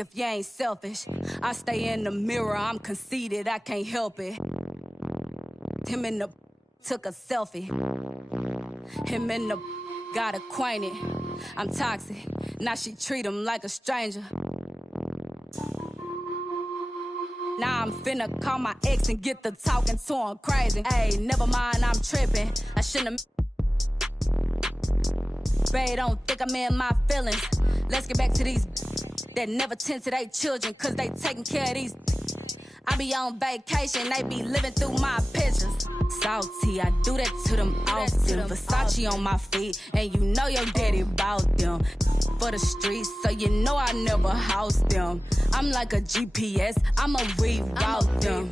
if you ain't selfish. I stay in the mirror, I'm conceited, I can't help it. Him and the took a selfie. Him and the got acquainted. I'm toxic, now she treat him like a stranger. Now I'm finna call my ex and get the talking to him crazy. Hey, never mind, I'm tripping. I shouldn't have. Babe, don't think I'm in my feelings. Let's get back to these that never tend to their children, cause they taking care of these. I be on vacation, they be living through my pictures. Salty, I do that to them often. Versace on my feet, and you know your daddy bout them. For the streets, so you know I never house them. I'm like a GPS, I'ma reroute them.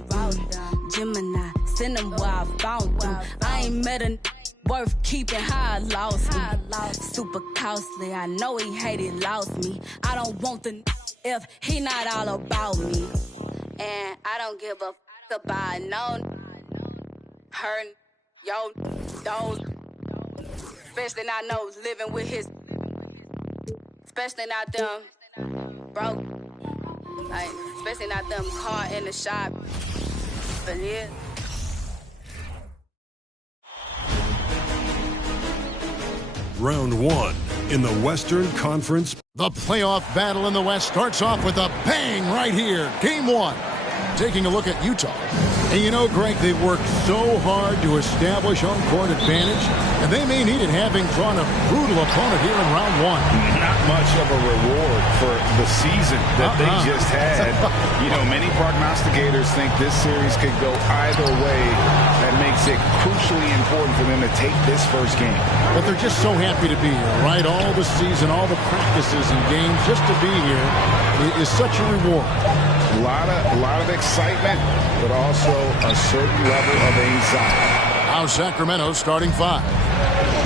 Gemini, send them where I found them. I ain't met a worth keeping, how I lost him. Super costly, I know he hated, lost me. I don't want the if he not all about me. And I don't give a about no her, yo, those. Especially not those living with his. Especially not them broke. Like, especially not them caught in the shop. But yeah. Round one in the Western Conference. The playoff battle in the West starts off with a bang right here. Game one. Taking a look at Utah. And you know, Greg, they've worked so hard to establish home court advantage, and they may need it having drawn a brutal opponent here in round one. Not much of a reward for the season that they just had. You know, many prognosticators think this series could go either way. That makes it crucially important for them to take this first game. But they're just so happy to be here, right? All the season, all the practices and games, just to be here is such a reward. A lot of excitement, but also a certain level of anxiety. Now Sacramento starting five.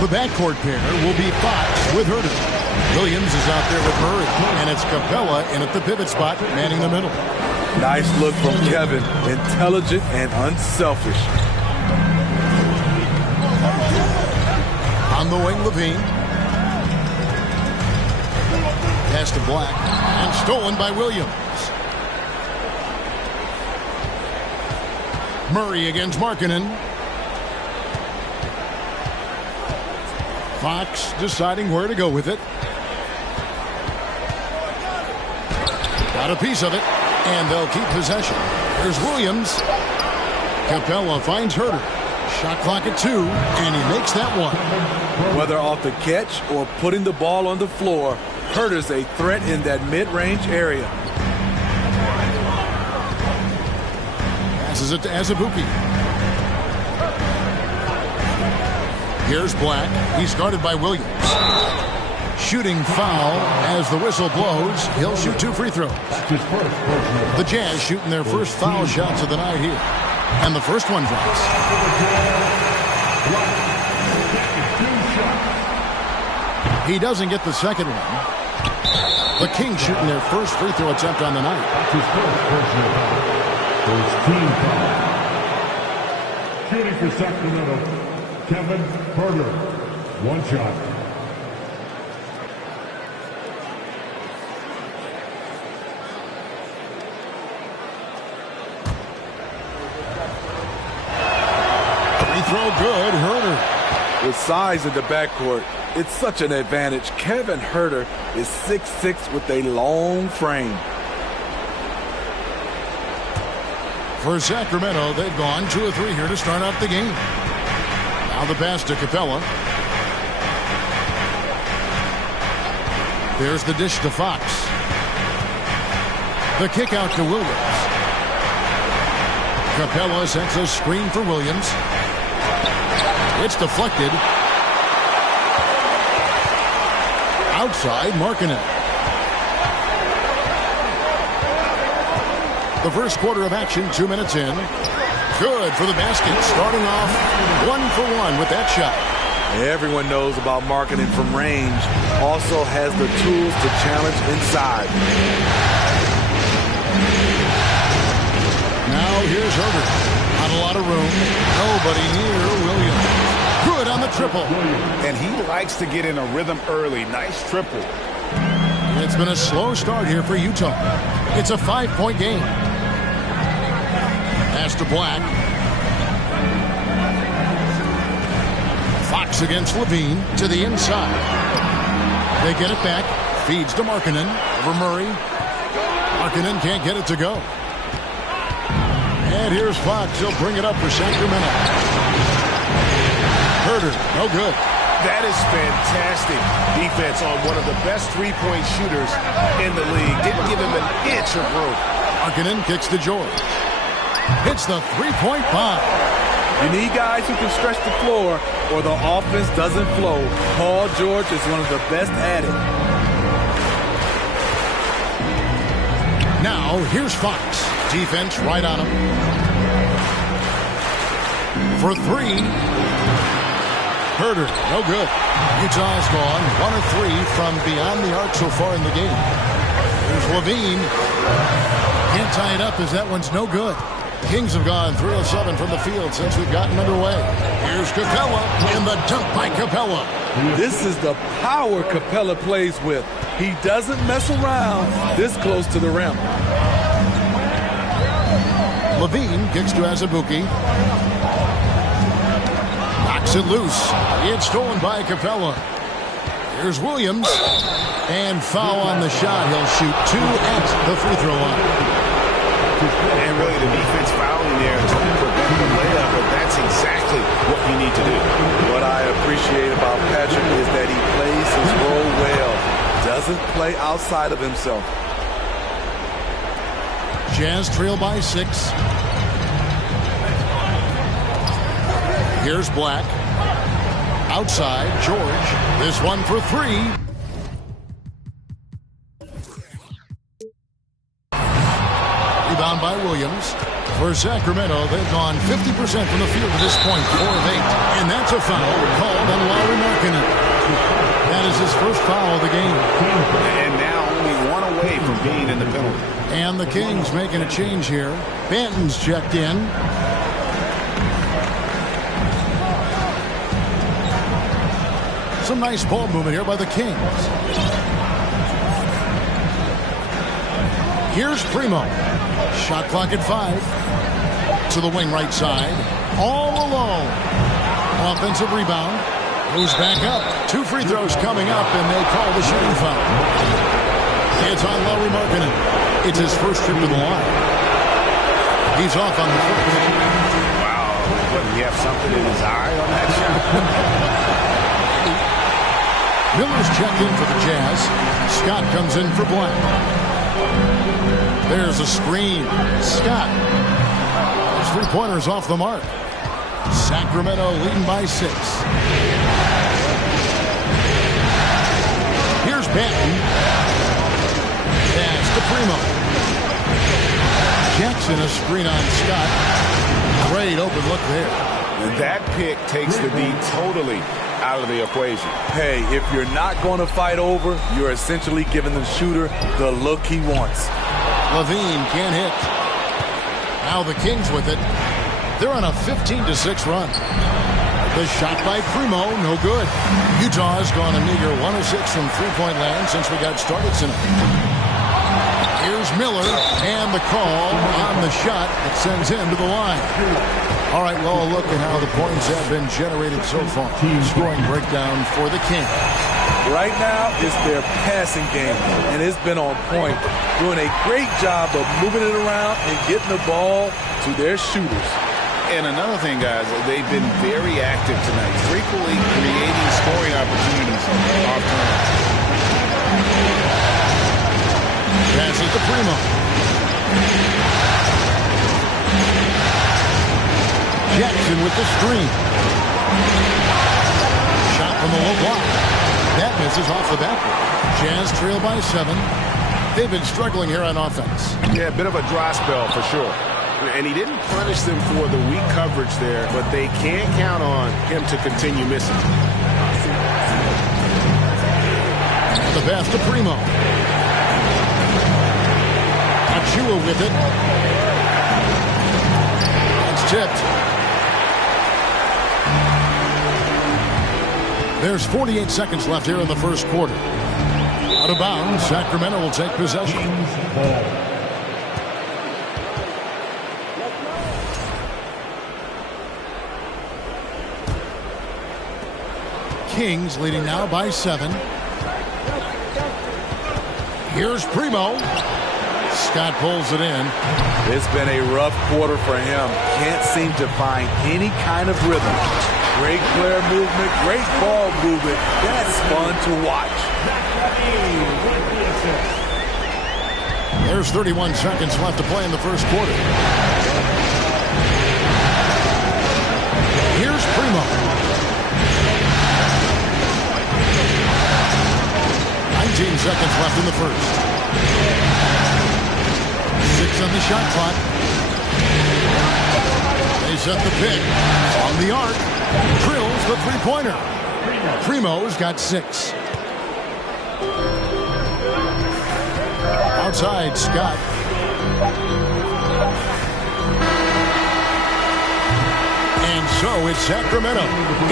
The backcourt pair will be Fox with Huerter. Williams is out there with Murray, and it's Capella in at the pivot spot, manning the middle. Nice look from Kevin. Intelligent and unselfish. On the wing, Levine. Pass to Black, and stolen by Williams. Murray against Markkanen. Fox deciding where to go with it. Got a piece of it, and they'll keep possession. There's Williams. Capella finds Huerter. Shot clock at 2, and he makes that one. Whether off the catch or putting the ball on the floor, Huerter's a threat in that mid-range area. Passes it to Azubuike. Here's Black. He's guarded by Williams. Shooting foul as the whistle blows. He'll shoot 2 free throws. The Jazz shooting their first foul shots of the night here. And the first one drops. He doesn't get the second one. The Kings shooting their first free throw attempt on the night. Shooting for Sacramento, Kevin Huerter. One shot. Free throw good, Huerter. With size in the backcourt, it's such an advantage. Kevin Huerter is 6'6" with a long frame. For Sacramento, they've gone 2 of 3 here to start out the game. Now the pass to Capella. There's the dish to Fox. The kick out to Williams. Capella sets a screen for Williams. It's deflected. Outside, Markkanen. The first quarter of action, 2 minutes in. Good for the basket, starting off 1 for 1 with that shot. Everyone knows about Markkanen from range. Also has the tools to challenge inside. Now here's Huerter. Not a lot of room. Nobody near Williams. Good on the triple. And he likes to get in a rhythm early. Nice triple. It's been a slow start here for Utah. It's a 5-point game. Pass to Black. Fox against Levine to the inside. They get it back. Feeds to Markkanen. Over Murray. Markkanen can't get it to go. And here's Fox. He'll bring it up for Sacramento. Huerter, no good. That is fantastic defense on one of the best three-point shooters in the league. Didn't give him an inch of room. Markkanen kicks to George. Hits the three-point bomb. You need guys who can stretch the floor or the offense doesn't flow. Paul George is one of the best at it. Now, here's Fox. Defense right on him. For three. Huerter, no good. Utah's gone 1 of 3 from beyond the arc so far in the game. There's Levine. Can't tie it up as that one's no good. Kings have gone 3 of 7 from the field since we've gotten underway. Here's Capella in the dunk by Capella. This is the power Capella plays with. He doesn't mess around this close to the rim. Levine kicks to Azubuike. Knocks it loose. It's stolen by Capella. Here's Williams. And foul on the shot. He'll shoot 2 at the free throw line. And really the defense fouling there to prevent the layup, but that's exactly what you need to do. What I appreciate about Patrick is that he plays his role well. Doesn't play outside of himself. Jazz trail by 6. Here's Black. Outside, George. This one for 3. Rebound by Williams. For Sacramento, they've gone 50% from the field at this point, 4 of 8. And that's a foul called on Lauri Markkanen. That is his first foul of the game. And now only 1 away from being in the penalty. And the Kings making a change here. Banton's checked in. Some nice ball movement here by the Kings. Here's Primo. Shot clock at 5. To the wing right side. All alone. Offensive rebound. Moves back up. 2 free throws coming up, and they call the shooting foul. It's on Lauri Markkanen. It's his first trip to the line. He's off on the first. Wow. But he have something in his eye on that shot. Miller's checked in for the Jazz. Scott comes in for Black. There's a screen. Scott. His three-pointer's off the mark. Sacramento leading by 6. Here's Banton. Pass to Primo. Jackson a screen on Scott. Great open look there. And that pick takes the D totally out of the equation. Hey, if you're not going to fight over, you're essentially giving the shooter the look he wants. Levine can't hit. Now the Kings with it. They're on a 15-6 run. The shot by Primo, no good. Utah has gone a meager 1 of 6 from three-point land since we got started tonight. Here's Miller, and the call on the shot that sends him to the line. All right, well, look at how the points have been generated so far. Scoring breakdown for the Kings. Right now, it's their passing game, and it's been on point. Doing a great job of moving it around and getting the ball to their shooters. And another thing, guys, they've been very active tonight, frequently creating scoring opportunities off turn. Passes to Primo. Jackson with the screen. Shot from the low block. That misses off the backboard. Jazz trail by 7. They've been struggling here on offense. Yeah, a bit of a dry spell for sure. And he didn't punish them for the weak coverage there, but they can't count on him to continue missing. The pass to Primo. Achua with it. It's tipped. There's 48 seconds left here in the first quarter. Out of bounds. Sacramento will take possession. Kings leading now by 7. Here's Primo. Scott pulls it in. It's been a rough quarter for him. Can't seem to find any kind of rhythm. Great player movement, great ball movement. That's fun to watch. There's 31 seconds left to play in the first quarter. Here's Primo. 19 seconds left in the first. 6 on the shot clock. They set the pick. On the arc. Drills the three-pointer. Primo's got 6. Outside, Scott. And so it's Sacramento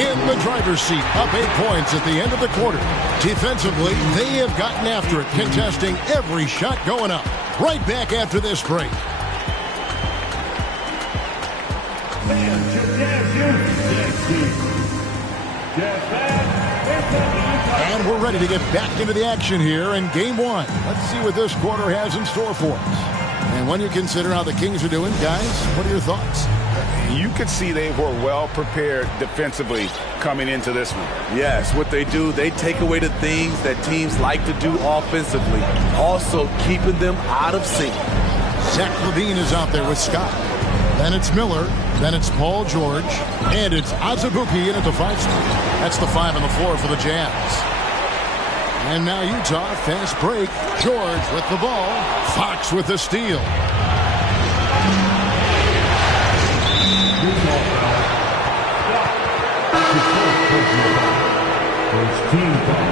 in the driver's seat, up 8 points at the end of the quarter. Defensively, they have gotten after it, contesting every shot going up. Right back after this break. And we're ready to get back into the action here in Game 1. Let's see what this quarter has in store for us. And when you consider how the Kings are doing, guys, what are your thoughts? You could see they were well prepared defensively coming into this one. Yes, what they do, they take away the things that teams like to do offensively, also keeping them out of sync. Zach LaVine is out there with Scott. Then it's Miller. Then it's Paul George. And it's Azubuike in at the 5 spot. That's the 5 on the floor for the Jazz. And now Utah, fast break. George with the ball. Fox with the steal. First team foul.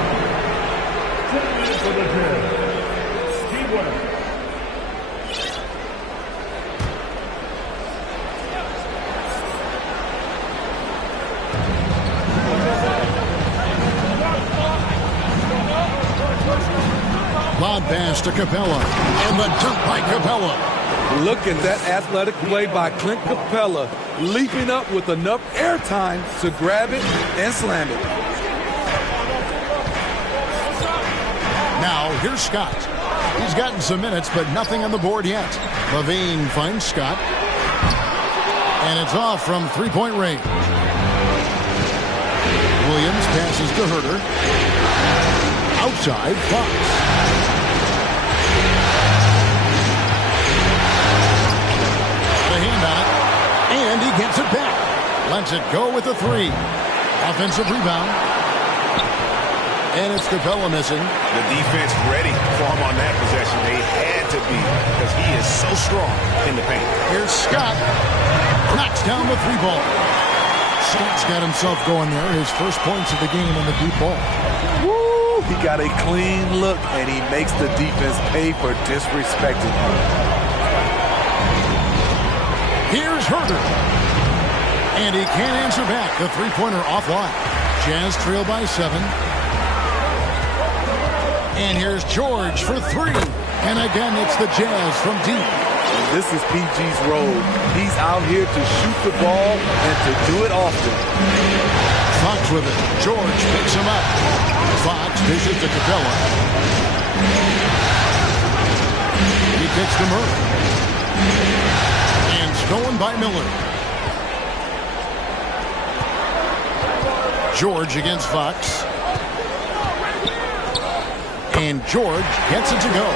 10 minutes for the Jazz. Steve West. Lob pass to Capella. And the dunk by Capella. Look at that athletic play by Clint Capella, leaping up with enough airtime to grab it and slam it. Now, here's Scott. He's gotten some minutes, but nothing on the board yet. LaVine finds Scott. And it's off from three-point range. Williams passes to Herter. Outside, Fox. The hand on it. And he gets it back. Lets it go with the 3. Offensive rebound. And it's Capella missing. The defense ready for him on that possession. They had to be because he is so strong in the paint. Here's Scott. Knocks down the 3 ball. Scott's got himself going there. His first points of the game on the deep ball. Woo! He got a clean look, and he makes the defense pay for disrespecting him. Here's Herter. And he can't answer back. The three-pointer offline. Jazz trail by 7. And here's George for 3. And again, it's the Jazz from deep. And this is PG's role. He's out here to shoot the ball and to do it often. Fox with it. George picks him up. Fox dishes to Capella. He kicks to Murray. And stolen by Miller. George against Fox. And George gets it to go.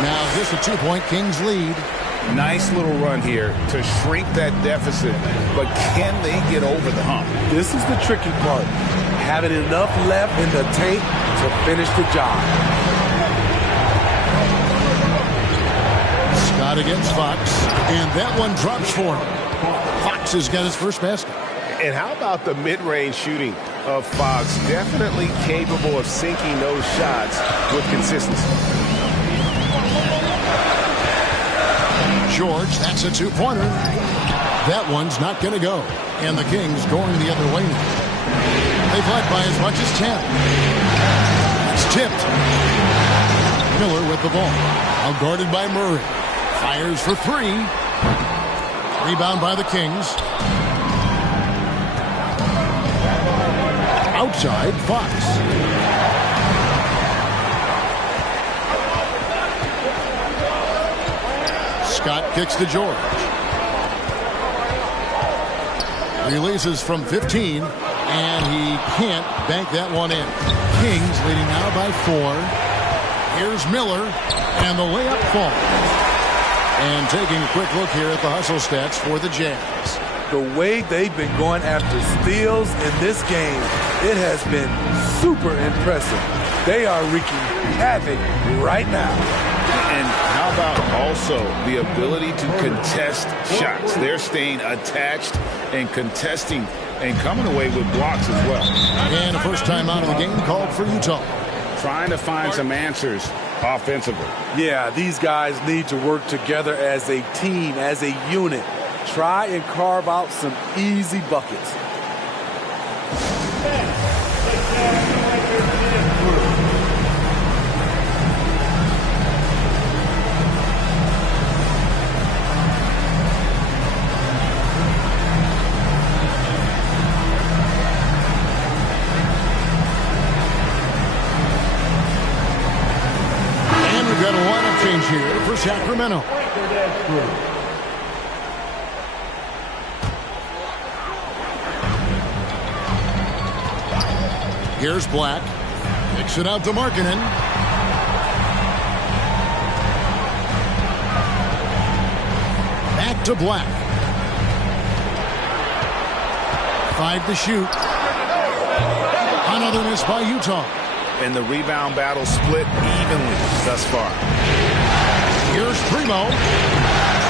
Now is this a 2-point Kings lead? Nice little run here to shrink that deficit, but can they get over the hump? This is the tricky part. Having enough left in the tank to finish the job. Scott against Fox. And that one drops for him. Fox has got his first basket. And how about the mid-range shooting of Fox? Definitely capable of sinking those shots with consistency. George, that's a 2-pointer. That one's not going to go. And the Kings going the other way now. They've led by as much as 10. It's tipped. Miller with the ball. Now guarded by Murray. Fires for three. Rebound by the Kings. Outside, Fox. Scott kicks to George. Releases from 15, and he can't bank that one in. Kings leading now by 4. Here's Miller, and the layup falls. And taking a quick look here at the hustle stats for the Jazz. The way they've been going after steals in this game, it has been super impressive. They are wreaking havoc right now. And how about also the ability to contest shots? They're staying attached and contesting and coming away with blocks as well. And a first time out of the game called for Utah. Trying to find some answers offensively. Yeah, these guys need to work together as a team, as a unit. Try and carve out some easy buckets. Got a lineup change here for Sacramento. Here's Black. Kicks it out to Markkanen. Back to Black. 5 to shoot. Another miss by Utah. And the rebound battle split evenly thus far. Here's Primo.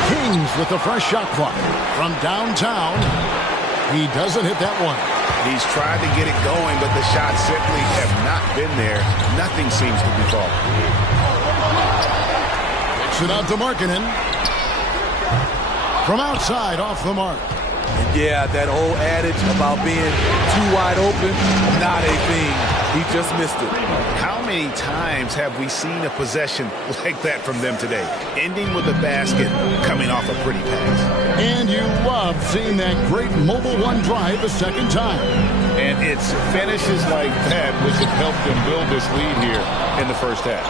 Kings with the fresh shot clock from downtown. He doesn't hit that one. He's tried to get it going, but the shots simply have not been there. Nothing seems to be falling. Kicks it out to Markkanen. From outside, off the mark. Yeah, that old adage about being too wide open, not a thing. He just missed it. How many times have we seen a possession like that from them today? Ending with a basket, coming off a pretty pass. And you love seeing that great mobile one drive a second time. And it's finishes like that which have helped them build this lead here in the first half.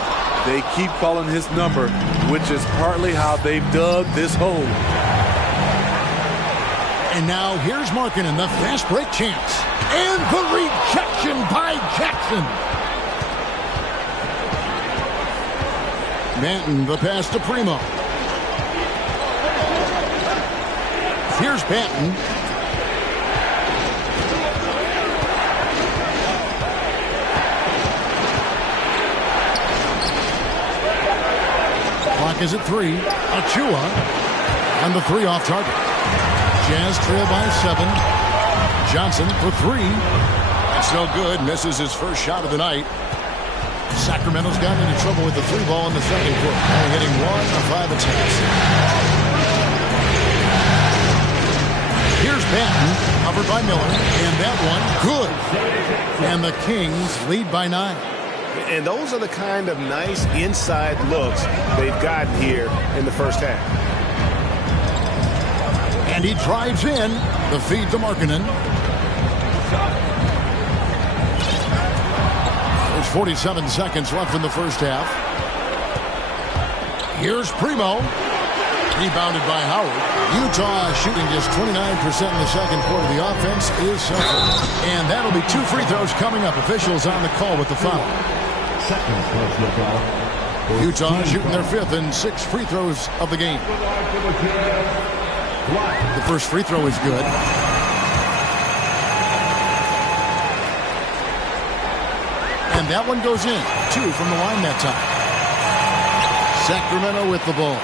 They keep calling his number, which is partly how they've dug this hole. And now here's Markkanen, the fast break chance. And the rejection by Jackson. Banton, the pass to Primo. Here's Banton. Clock is at 3. Achua. And the 3 off target. Jazz trail by 7. Johnson for 3. That's no good. Misses his first shot of the night. Sacramento's gotten into trouble with the 3 ball in the second quarter. Only hitting 1 of 5 attempts. Here's Banton, covered by Miller. And that one, good. And the Kings lead by 9. And those are the kind of nice inside looks they've gotten here in the first half. And he drives in. The feed to Markkanen. There's 47 seconds left in the first half. Here's Primo. Rebounded by Howard. Utah shooting just 29% in the second quarter. The offense is suffering. And that'll be 2 free throws coming up. Officials on the call with the foul. Utah shooting their 5th and 6 free throws of the game. The first free throw is good. And that one goes in. 2 from the line that time. Sacramento with the ball.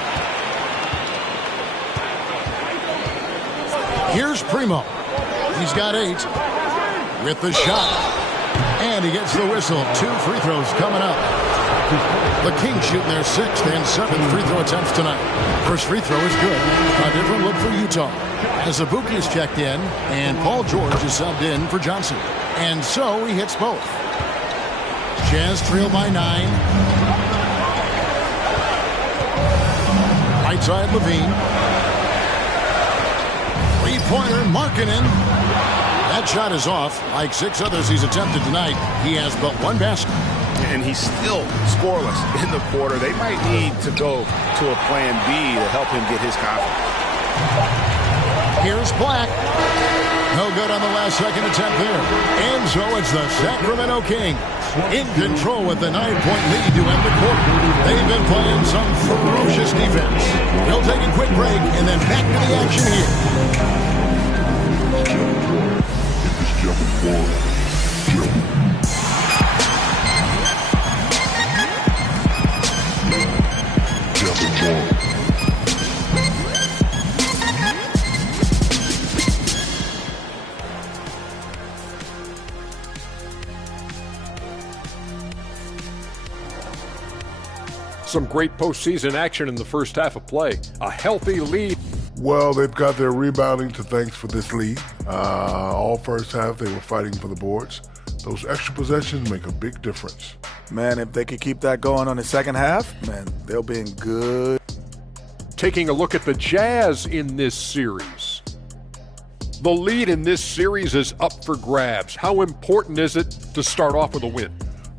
Here's Primo. He's got 8 with the shot. And he gets the whistle. 2 free throws coming up. The Kings shooting their 6th and 7th free throw attempts tonight. First free throw is good. A different look for Utah. As Azubuike is checked in, and Paul George is subbed in for Johnson. And so he hits both. Jazz trail by 9. right side, Levine. Three-pointer, Markkanen. That shot is off. Like 6 others he's attempted tonight, he has but 1 basket. And he's still scoreless in the quarter. They might need to go to a plan B to help him get his confidence. Here's Black. No good on the last second attempt there. And so it's the Sacramento Kings in control with the 9-point lead to end the quarter. They've been playing some ferocious defense. We'll take a quick break and then back to the action here. Some great postseason action in the first half of play. A healthy lead. Well, they've got their rebounding to thanks for this lead. All first half, they were fighting for the boards. Those extra possessions make a big difference. Man, if they could keep that going on the second half, man, they'll be in good. Taking a look at the Jazz in this series. The lead in this series is up for grabs. How important is it to start off with a win?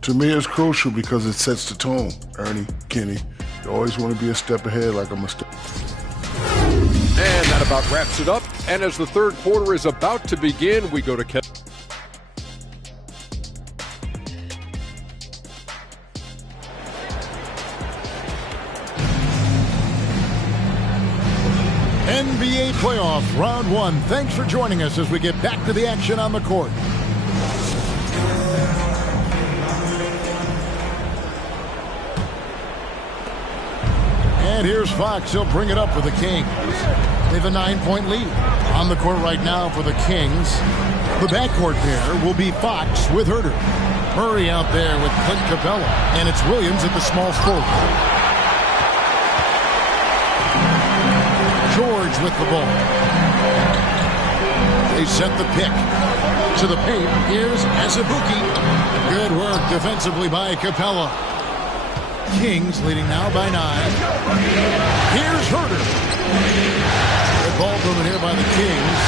To me, it's crucial because it sets the tone. Ernie, Kenny, you always want to be a step ahead like a mistake. And that about wraps it up. And as the third quarter is about to begin, we go to Kevin. NBA playoff round 1. Thanks for joining us as we get back to the action on the court. And here's Fox. He'll bring it up for the Kings. They have a 9-point lead. On the court right now for the Kings. The backcourt pair will be Fox with Herter. Murray out there with Clint Capella. And it's Williams at the small forward. George with the ball. They set the pick. To the paint. Here's Azubuike. Good work defensively by Capella. Kings leading now by 9. Here's Herter. Good ball movement here by the Kings.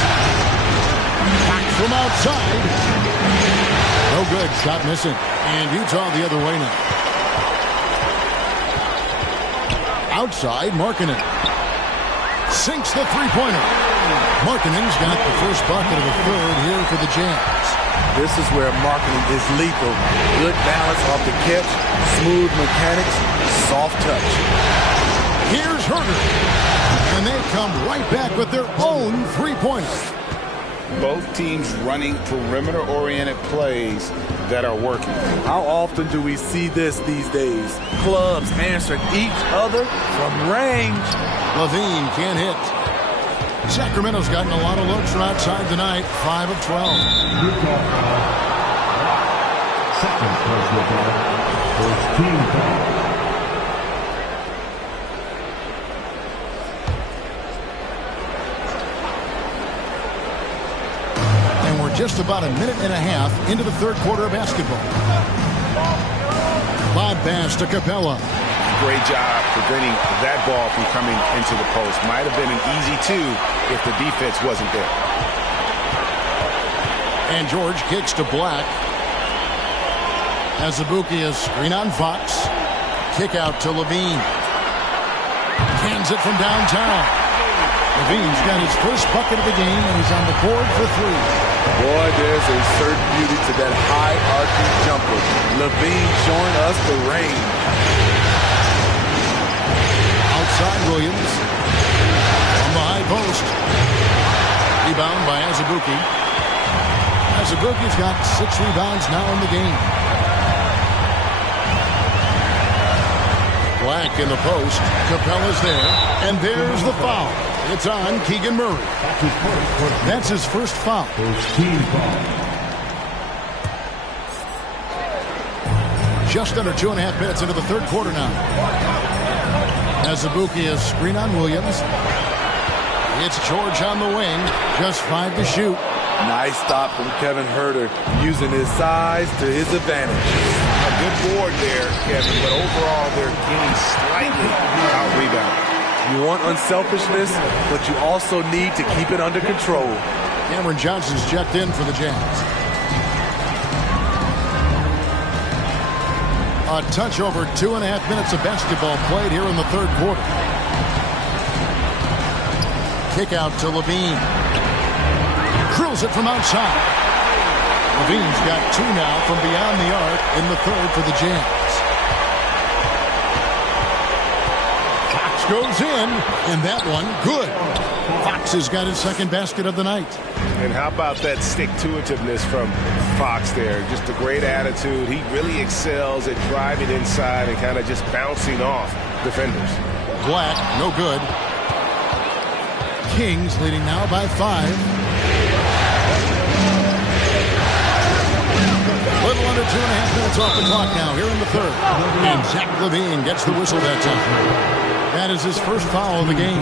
Back from outside. No good. Shot missing. And Utah the other way now. Outside, Markkanen. Sinks the three-pointer. Markkanen's got the first bucket of the third here for the Jazz. This is where Markkanen is lethal. Good balance off the catch, smooth mechanics, soft touch. Here's Herter. And they come right back with their own three-pointer. Both teams running perimeter-oriented plays that are working. How often do we see this these days? Clubs answering each other from range. Levine can't hit. Sacramento's gotten a lot of looks from outside tonight. 5 of 12. Second personal foul. First team foul. And we're just about a minute and a half into the third quarter of basketball. Bob Bass to Capella. Great job preventing that ball from coming into the post. Might have been an easy 2 if the defense wasn't there. And George kicks to Black. Azubuike is screen on Fox. Kick out to Levine. Cans it from downtown. Levine's got his first bucket of the game, and he's on the board for 3. Boy, there's a certain beauty to that high arcing jumper. Levine showing us the range. Outside Williams. From the high post. Rebound by Azubuike. Azubuike's got 6 rebounds now in the game. Black in the post. Capella's there. And there's the foul. It's on Keegan Murray. That's his first foul. First team foul. Just under 2.5 minutes into the third quarter now. Azubuike is screen on Williams. It's George on the wing. Just 5 to shoot. Nice stop from Kevin Herter, using his size to his advantage. A good board there, Kevin, but overall they're getting slightly out-rebounded. You want unselfishness, but you also need to keep it under control. Cameron Johnson's checked in for the Jazz. A touch over 2.5 minutes of basketball played here in the third quarter. Kick out to Levine. Drills it from outside. Levine's got 2 now from beyond the arc in the third for the Jazz. Fox goes in, and that one good. Fox has got his second basket of the night. And how about that stick-to-itiveness from Fox there? Just a great attitude. He really excels at driving inside and kind of just bouncing off defenders. Black, no good. Kings leading now by 5. Little under 2.5 minutes off the clock now here in the third. And Zach LaVine gets the whistle that time. That is his first foul of the game.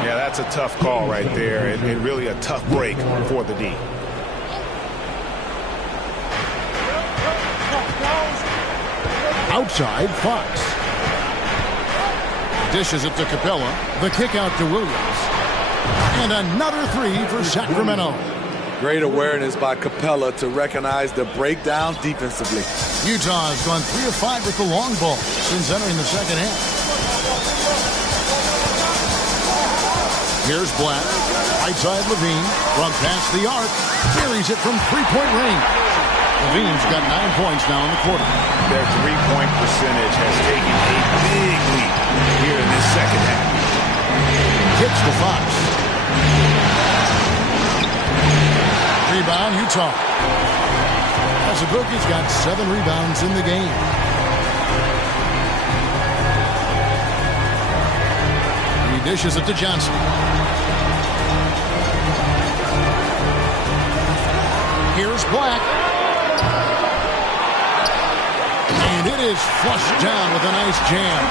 Yeah, that's a tough call right there, and really a tough break for the D. Outside, Fox. Dishes it to Capella. The kick out to Williams. And another 3 for Sacramento. Great awareness by Capella to recognize the breakdown defensively. Utah has gone 3 of 5 with the long ball since entering the second half. Here's Black. Right side Levine. Run past the arc. Carries it from 3-point range. Levine's got 9 points now in the quarter. Their 3-point percentage has taken a big leap here in this second half. Kicks to Fox. Rebound, Utah. Azubuike's got 7 rebounds in the game. He dishes it to Johnson. Here's Black. And it is flushed down with a nice jam.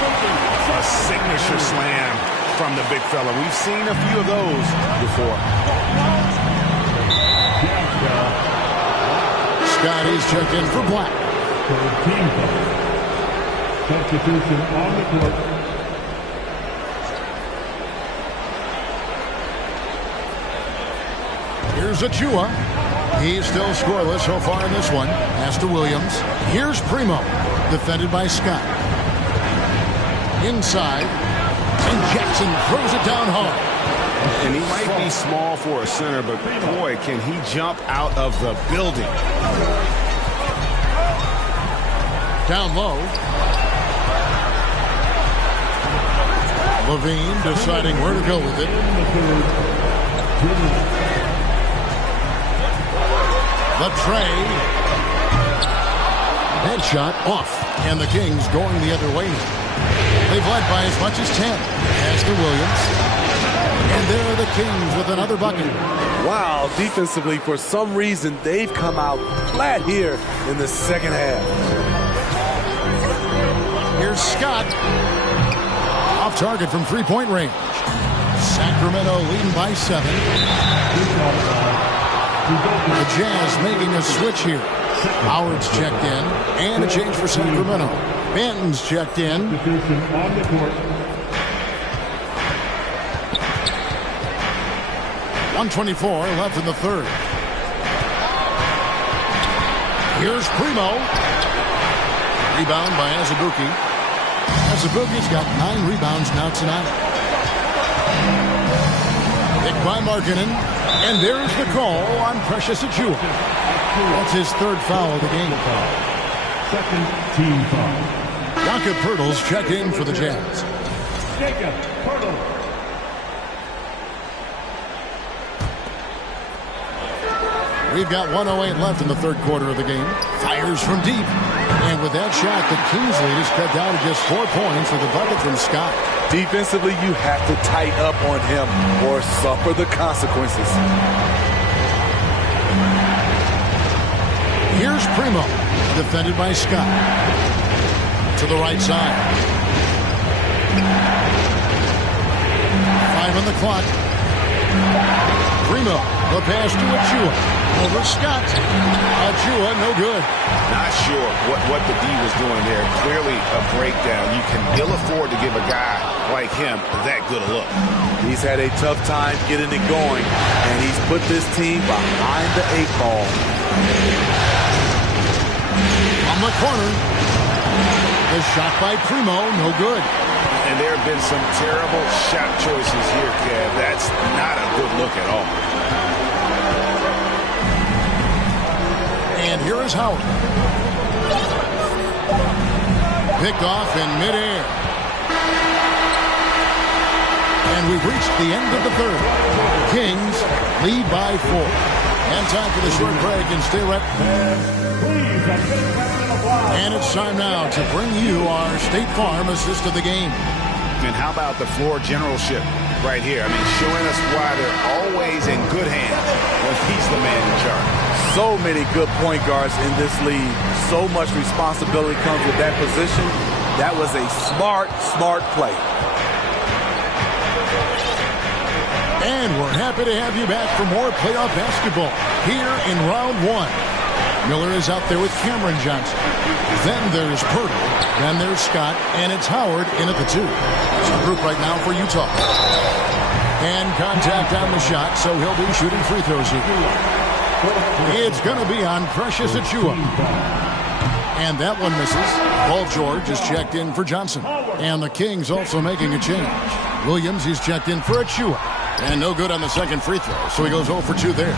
A signature slam from the big fella. We've seen a few of those before. Scotty's checked in for Black. Substitution on the court. Here's Achua. He's still scoreless so far in this one. Pass to Williams. Here's Primo. Defended by Scott. Inside. And Jackson throws it down hard. And he might be small for a center, but boy, can he jump out of the building. Down low. Levine deciding where to go with it. The tray. Headshot off. And the Kings going the other way. They've led by as much as 10. Pass to Williams. And there are the Kings with another bucket. Wow, defensively, for some reason, they've come out flat here in the second half. Here's Scott. Off target from 3-point range. Sacramento leading by 7. The Jazz making a switch here. Howard's checked in. And a change for Sacramento. Banton's checked in. On the court. 1:24 left in the third. Here's Primo. Rebound by Azubuike. Azubuike's got 9 rebounds now tonight. Picked by Markkanen. And there's the call on Precious Achiuwa. That's his third foul of the game. Second team foul. Jakob Poeltl's checked in for the Jazz. Jakob Poeltl. We've got 1:08 left in the third quarter of the game. Fires from deep. And with that shot, the Kings lead is cut down to just 4 points with a bucket from Scott. Defensively, you have to tighten up on him or suffer the consequences. Here's Primo, defended by Scott. To the right side. 5 on the clock. Primo. The pass to Achua. Over Scott. Achua, no good. Not sure what the D was doing there. Clearly a breakdown. You can ill afford to give a guy like him that good a look. He's had a tough time getting it going, and he's put this team behind the 8-ball. On the corner. The shot by Primo, no good. And there have been some terrible shot choices here, Kev. That's not a good look at all. And here is Howard. Picked off in midair. And we've reached the end of the third. Kings lead by 4. And time for the short break, and stay right. And it's time now to bring you our State Farm assist of the game. And how about the floor generalship right here? I mean, showing us why they're always in good hands when he's the man in charge. So many good point guards in this league. So much responsibility comes with that position. That was a smart play. And we're happy to have you back for more playoff basketball here in round 1. Miller is out there with Cameron Johnson. Then there's Pirtle. Then there's Scott. And it's Howard in at the 2. It's the group right now for Utah. And contact on the shot, so he'll be shooting free throws here. It's going to be on Precious Achua. And that one misses. Paul George is checked in for Johnson. And the Kings also making a change. Williams is checked in for Achua. And no good on the second free throw, so he goes 0 for 2 there.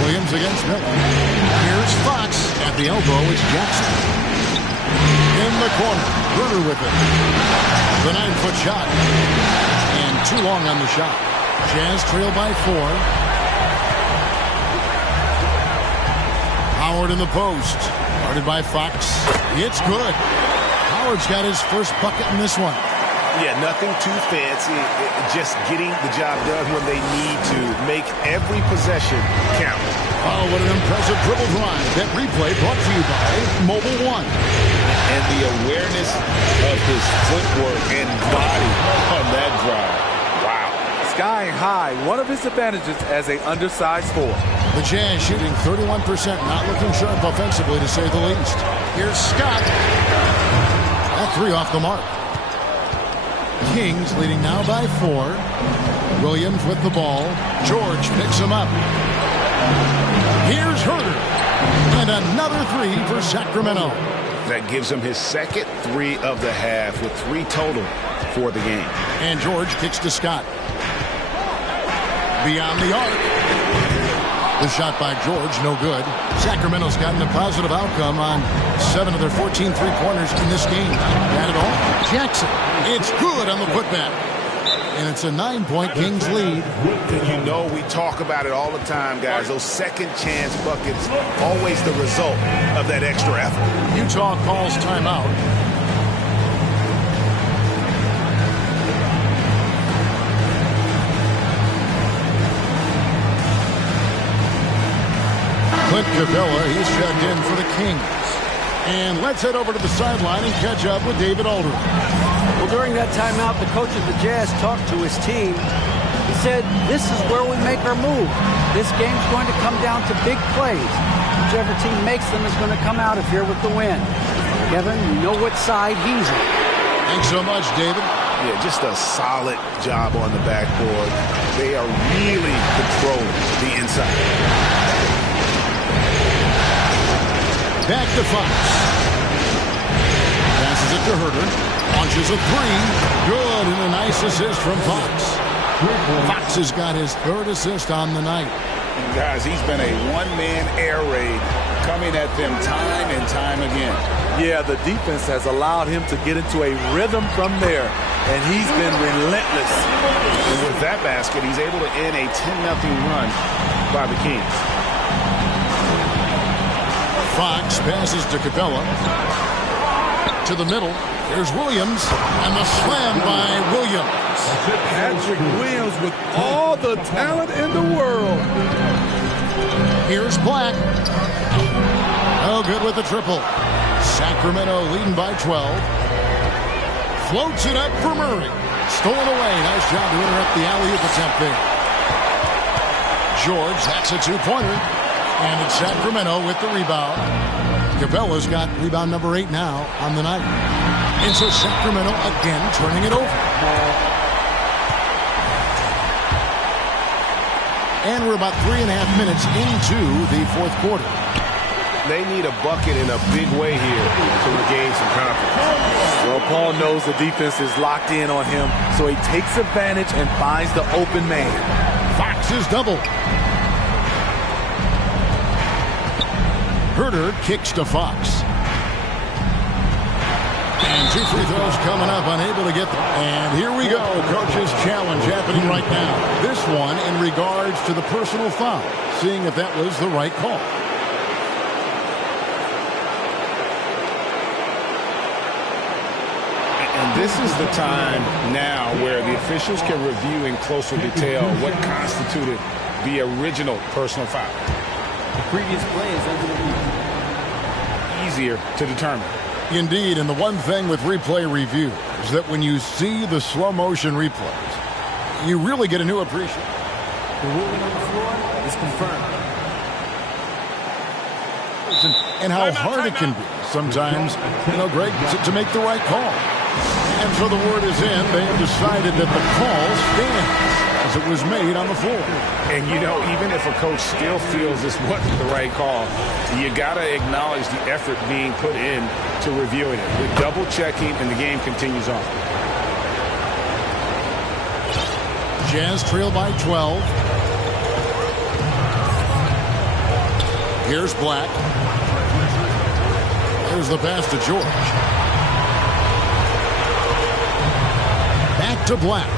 Williams against Miller. Here's Fox at the elbow. It's Jackson. In the corner. Bruder with it. The 9-foot shot. And too long on the shot. Jazz trail by 4. Howard in the post. Guarded by Fox. It's good. Howard's got his first bucket in this one. Yeah, nothing too fancy. Just getting the job done when they need to. Make every possession count. Oh, what an impressive dribble drive. That replay brought to you by Mobile One. And the awareness of his footwork and body on that drive. Wow. Sky high, one of his advantages as an undersized 4. The Jazz shooting 31%, not looking sharp offensively to say the least. Here's Scott. That 3 off the mark. Kings leading now by 4. Williams with the ball. George picks him up. Here's Herter. And another 3 for Sacramento. That gives him his second 3 of the half with 3 total for the game. And George kicks to Scott. Beyond the arc. The shot by George, no good. Sacramento's gotten a positive outcome on 7 of their 14 three-pointers in this game. Not at all. Jackson, it's good on the putback. And it's a 9-point Kings lead. You know we talk about it all the time, guys. Those second chance buckets, always the result of that extra effort. Utah calls timeout. Clint Capella, he's checked in for the Kings. And let's head over to the sideline and catch up with David Aldridge. Well, during that timeout, the coach of the Jazz talked to his team. He said, this is where we make our move. This game's going to come down to big plays. Whichever team makes them is going to come out of here with the win. Kevin, you know what side he's on. Thanks so much, David. Yeah, just a solid job on the backboard. They are really controlling the inside. Back to Fox. Passes it to Herter. Launches a 3. Good, and a nice assist from Fox. Fox has got his 3rd assist on the night. Guys, he's been a one-man air raid coming at them time and time again. Yeah, the defense has allowed him to get into a rhythm from there, and he's been relentless. And with that basket, he's able to end a 10-0 run by the Kings. Fox passes to Capella. To the middle. Here's Williams. And the slam by Williams. Patrick Williams with all the talent in the world. Here's Black. Oh, good with the triple. Sacramento leading by 12. Floats it up for Murray. stolen away. Nice job to interrupt the alley-oop attempt there. George, that's a two-pointer. And it's Sacramento with the rebound. Cabela's got rebound number 8 now on the night. And so Sacramento again turning it over. And we're about 3.5 minutes into the fourth quarter. They need a bucket in a big way here to regain some confidence. Well, Paul knows the defense is locked in on him, so he takes advantage and finds the open man. Fox is double. Herter kicks to Fox. And 2 free throws coming up, unable to get them. And here we go, coach's challenge happening right now. This one in regards to the personal foul, seeing if that was the right call. And this is the time now where the officials can review in closer detail what constituted the original personal foul. The previous play is under the review. Easier to determine. Indeed, and the one thing with replay review is that when you see the slow motion replays, you really get a new appreciation. The ruling on the floor is confirmed. And how hard it can be sometimes, Greg, to make the right call. And so the word is in. They have decided that the call stands as it was made on the floor. And, even if a coach still feels this wasn't the right call, you got to acknowledge the effort being put in to reviewing it. With double-checking, and the game continues on. Jazz trail by 12. Here's Black. There's the pass to George. Back to Black.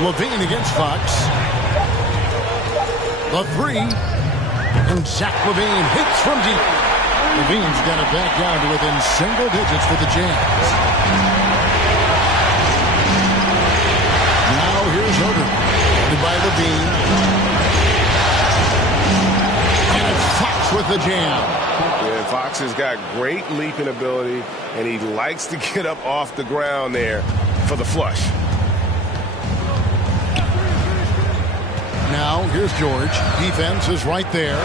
Levine against Fox. The three. And Zach Levine hits from deep. Levine's got it back down to within single digits for the Jazz. Now here's Herter. By Levine. And it's Fox with the jam. Yeah, Fox has got great leaping ability, and he likes to get up off the ground there for the flush. Now, here's George. Defense is right there.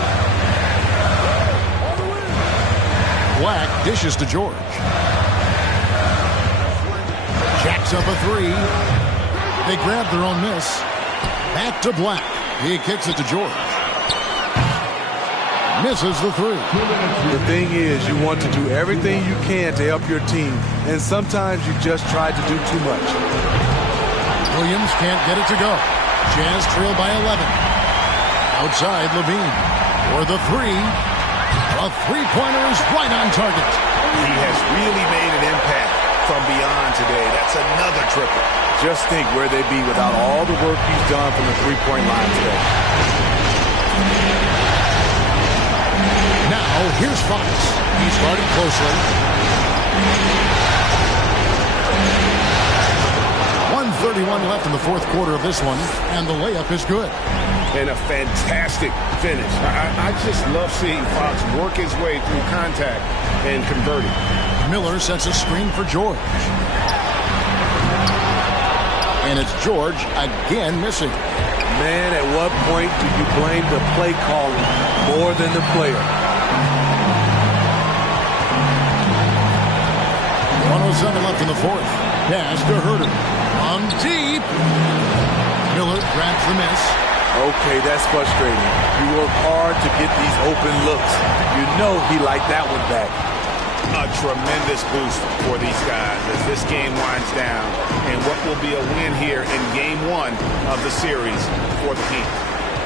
Black dishes to George. Jacks up a three. They grab their own miss. Back to Black. He kicks it to George. Misses the three. The thing is, you want to do everything you can to help your team, and sometimes you just try to do too much. Williams can't get it to go. Jazz trail by 11. Outside, Levine. For the three. A three-pointer is right on target. He has really made an impact from beyond today. That's another triple. Just think where they'd be without all the work he's done from the three-point line today. Now, here's Fox. He's guarded closely. 1:31 left in the fourth quarter of this one, and the layup is good. And a fantastic finish. I just love seeing Fox work his way through contact and converting. Miller sets a screen for George. And it's George again missing. Man, at what point do you blame the play calling more than the player? 1:07 left in the fourth. Pass to Herter. On deep. Miller grabs the miss. Okay, that's frustrating. You work hard to get these open looks. You know he liked that one back. A tremendous boost for these guys as this game winds down, and what will be a win here in game one of the series for the Kings.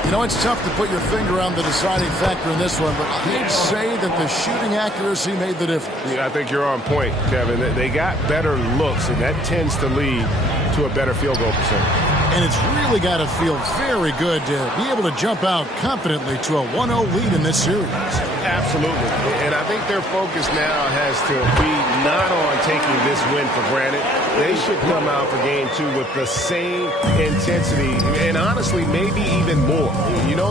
It's tough to put your finger on the deciding factor in this one, but I'd say that the shooting accuracy made the difference. Yeah, I think you're on point, Kevin. They got better looks, and that tends to lead to a better field goal percentage. And it's really got to feel very good to be able to jump out confidently to a 1-0 lead in this series. Absolutely. And I think their focus now has to be not on taking this win for granted. They should come out for game two with the same intensity and honestly maybe even more.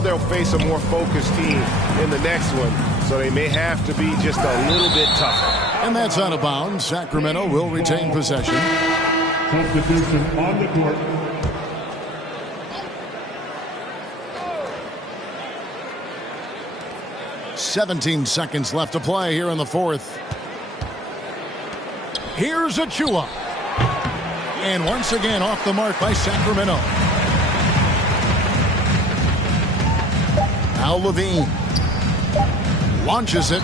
They'll face a more focused team in the next one, so they may have to be just a little bit tougher. And that's out of bounds. Sacramento will retain possession. Substitution on the court. "17 seconds left to play here in the fourth. Here's Achua. And once again off the mark by Sacramento. Al Levine launches it.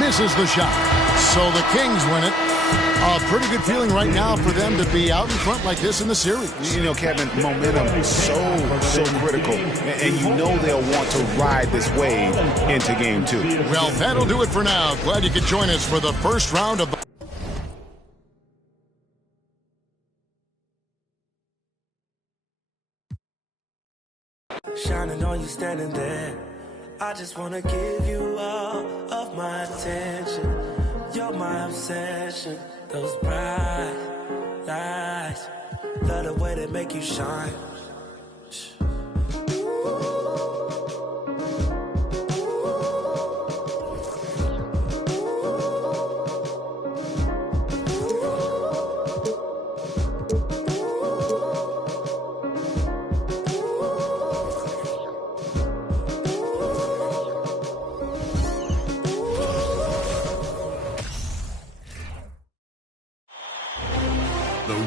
Misses the shot. So the Kings win it. A pretty good feeling right now for them to be out in front like this in the series. You know, Kevin, momentum is so critical. And you know they'll want to ride this wave into game 2. Well, that'll do it for now. Glad you could join us for the first round of... Shining on you standing there. I just wanna give you all of my attention. You're my obsession. Those bright lights, love the way they make you shine.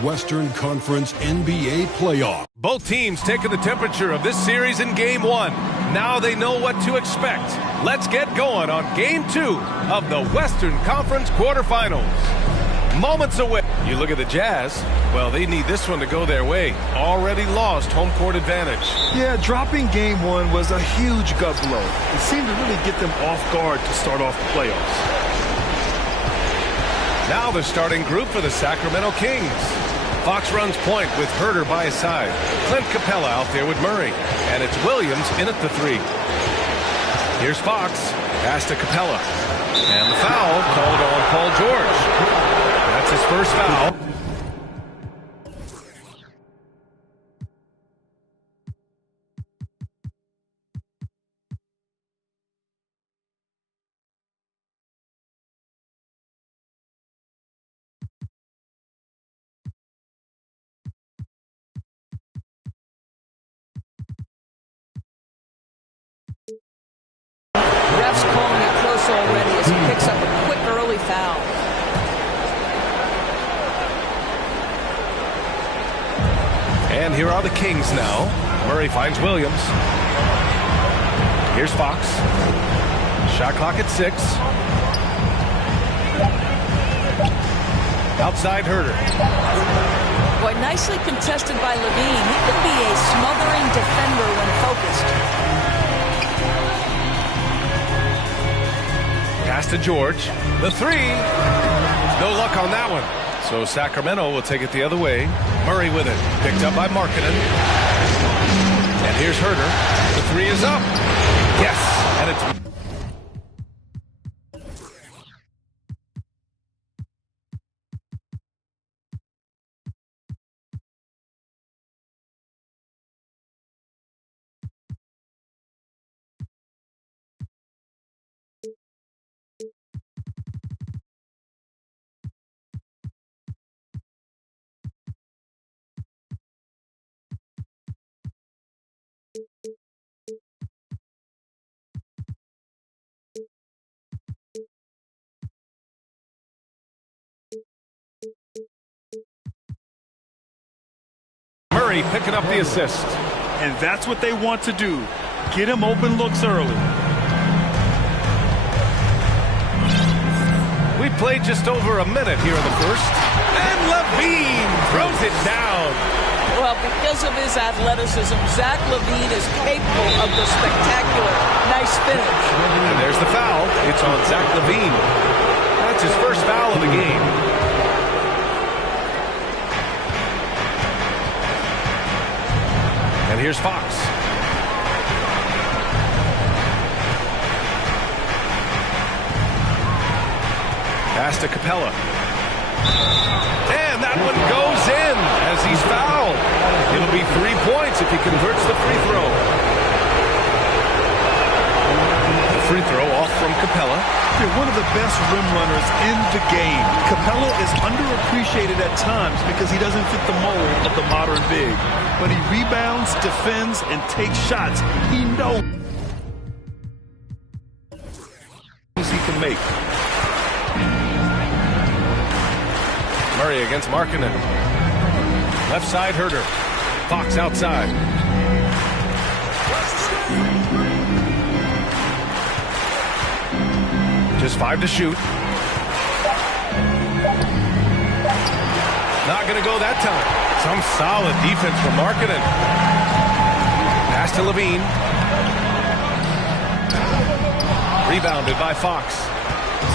Western Conference NBA playoff. Both teams taking the temperature of this series in Game 1. Now they know what to expect. Let's get going on Game 2 of the Western Conference quarterfinals. Moments away. You look at the Jazz. Well, they need this one to go their way. Already lost home court advantage. Yeah, dropping Game 1 was a huge gut blow. It seemed to really get them off guard to start off the playoffs. Now the starting group for the Sacramento Kings. Fox runs point with Herter by his side. Clint Capella out there with Murray. And it's Williams in at the 3. Here's Fox. Pass to Capella. And the foul called on Paul George. That's his first foul. Ref's calling it close already as he picks up a quick early foul. And here are the Kings now. Murray finds Williams. Here's Fox. Shot clock at 6. Outside Herter. Boy, nicely contested by Levine. He can be a smothering defender when focused. Pass to George. The 3. No luck on that one. So Sacramento will take it the other way. Murray with it. Picked up by Markkanen. And here's Herter. The 3 is up. Yes. And it's... Murray picking up the assist. And that's what they want to do. Get him open looks early. We played just over a minute here in the first. And Levine throws it down. Well, because of his athleticism, Zach Levine is capable of the spectacular. Nice finish. And there's the foul. It's on Zach Levine. That's his first foul of the game. And here's Fox. Pass to Capella. And that one goes in as he's fouled. It'll be 3 points if he converts the free throw. The free throw off from Capella. They're one of the best rim runners in the game. Capella is underappreciated at times because he doesn't fit the mold of the modern big. But he rebounds, defends, and takes shots. He knows he can make. Murray against Markkanen. Left side, Herder. Fox outside. Just 5 to shoot. Not going to go that time. Some solid defense from Markkanen. Pass to Levine. Rebounded by Fox.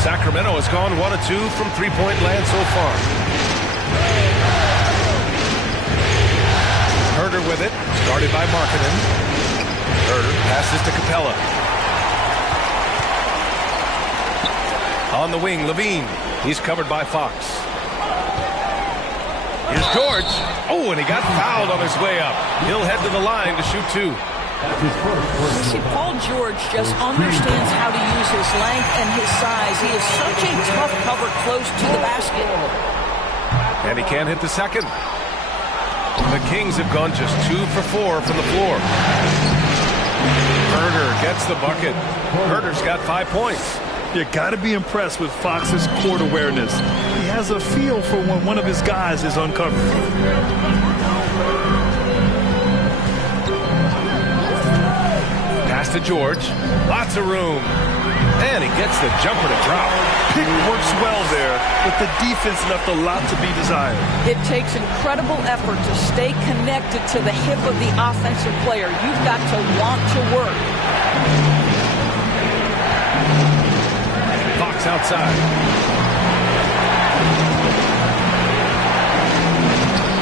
Sacramento has gone 1 of 2 from three-point land so far. Herder with it. Started by Markkanen. Herder passes to Capella. On the wing, Levine. He's covered by Fox. Here's George. Oh, and he got fouled on his way up. He'll head to the line to shoot 2. See, Paul George just understands how to use his length and his size. He is such a tough cover close to the basket. And he can't hit the second. The Kings have gone just 2 for 4 from the floor. Herder gets the bucket. Herder's got 5 points. You got to be impressed with Fox's court awareness. He has a feel for when one of his guys is uncovered. Pass to George. Lots of room. And he gets the jumper to drop. Pick works well there, but the defense left a lot to be desired. It takes incredible effort to stay connected to the hip of the offensive player. You've got to want to work. Fox outside.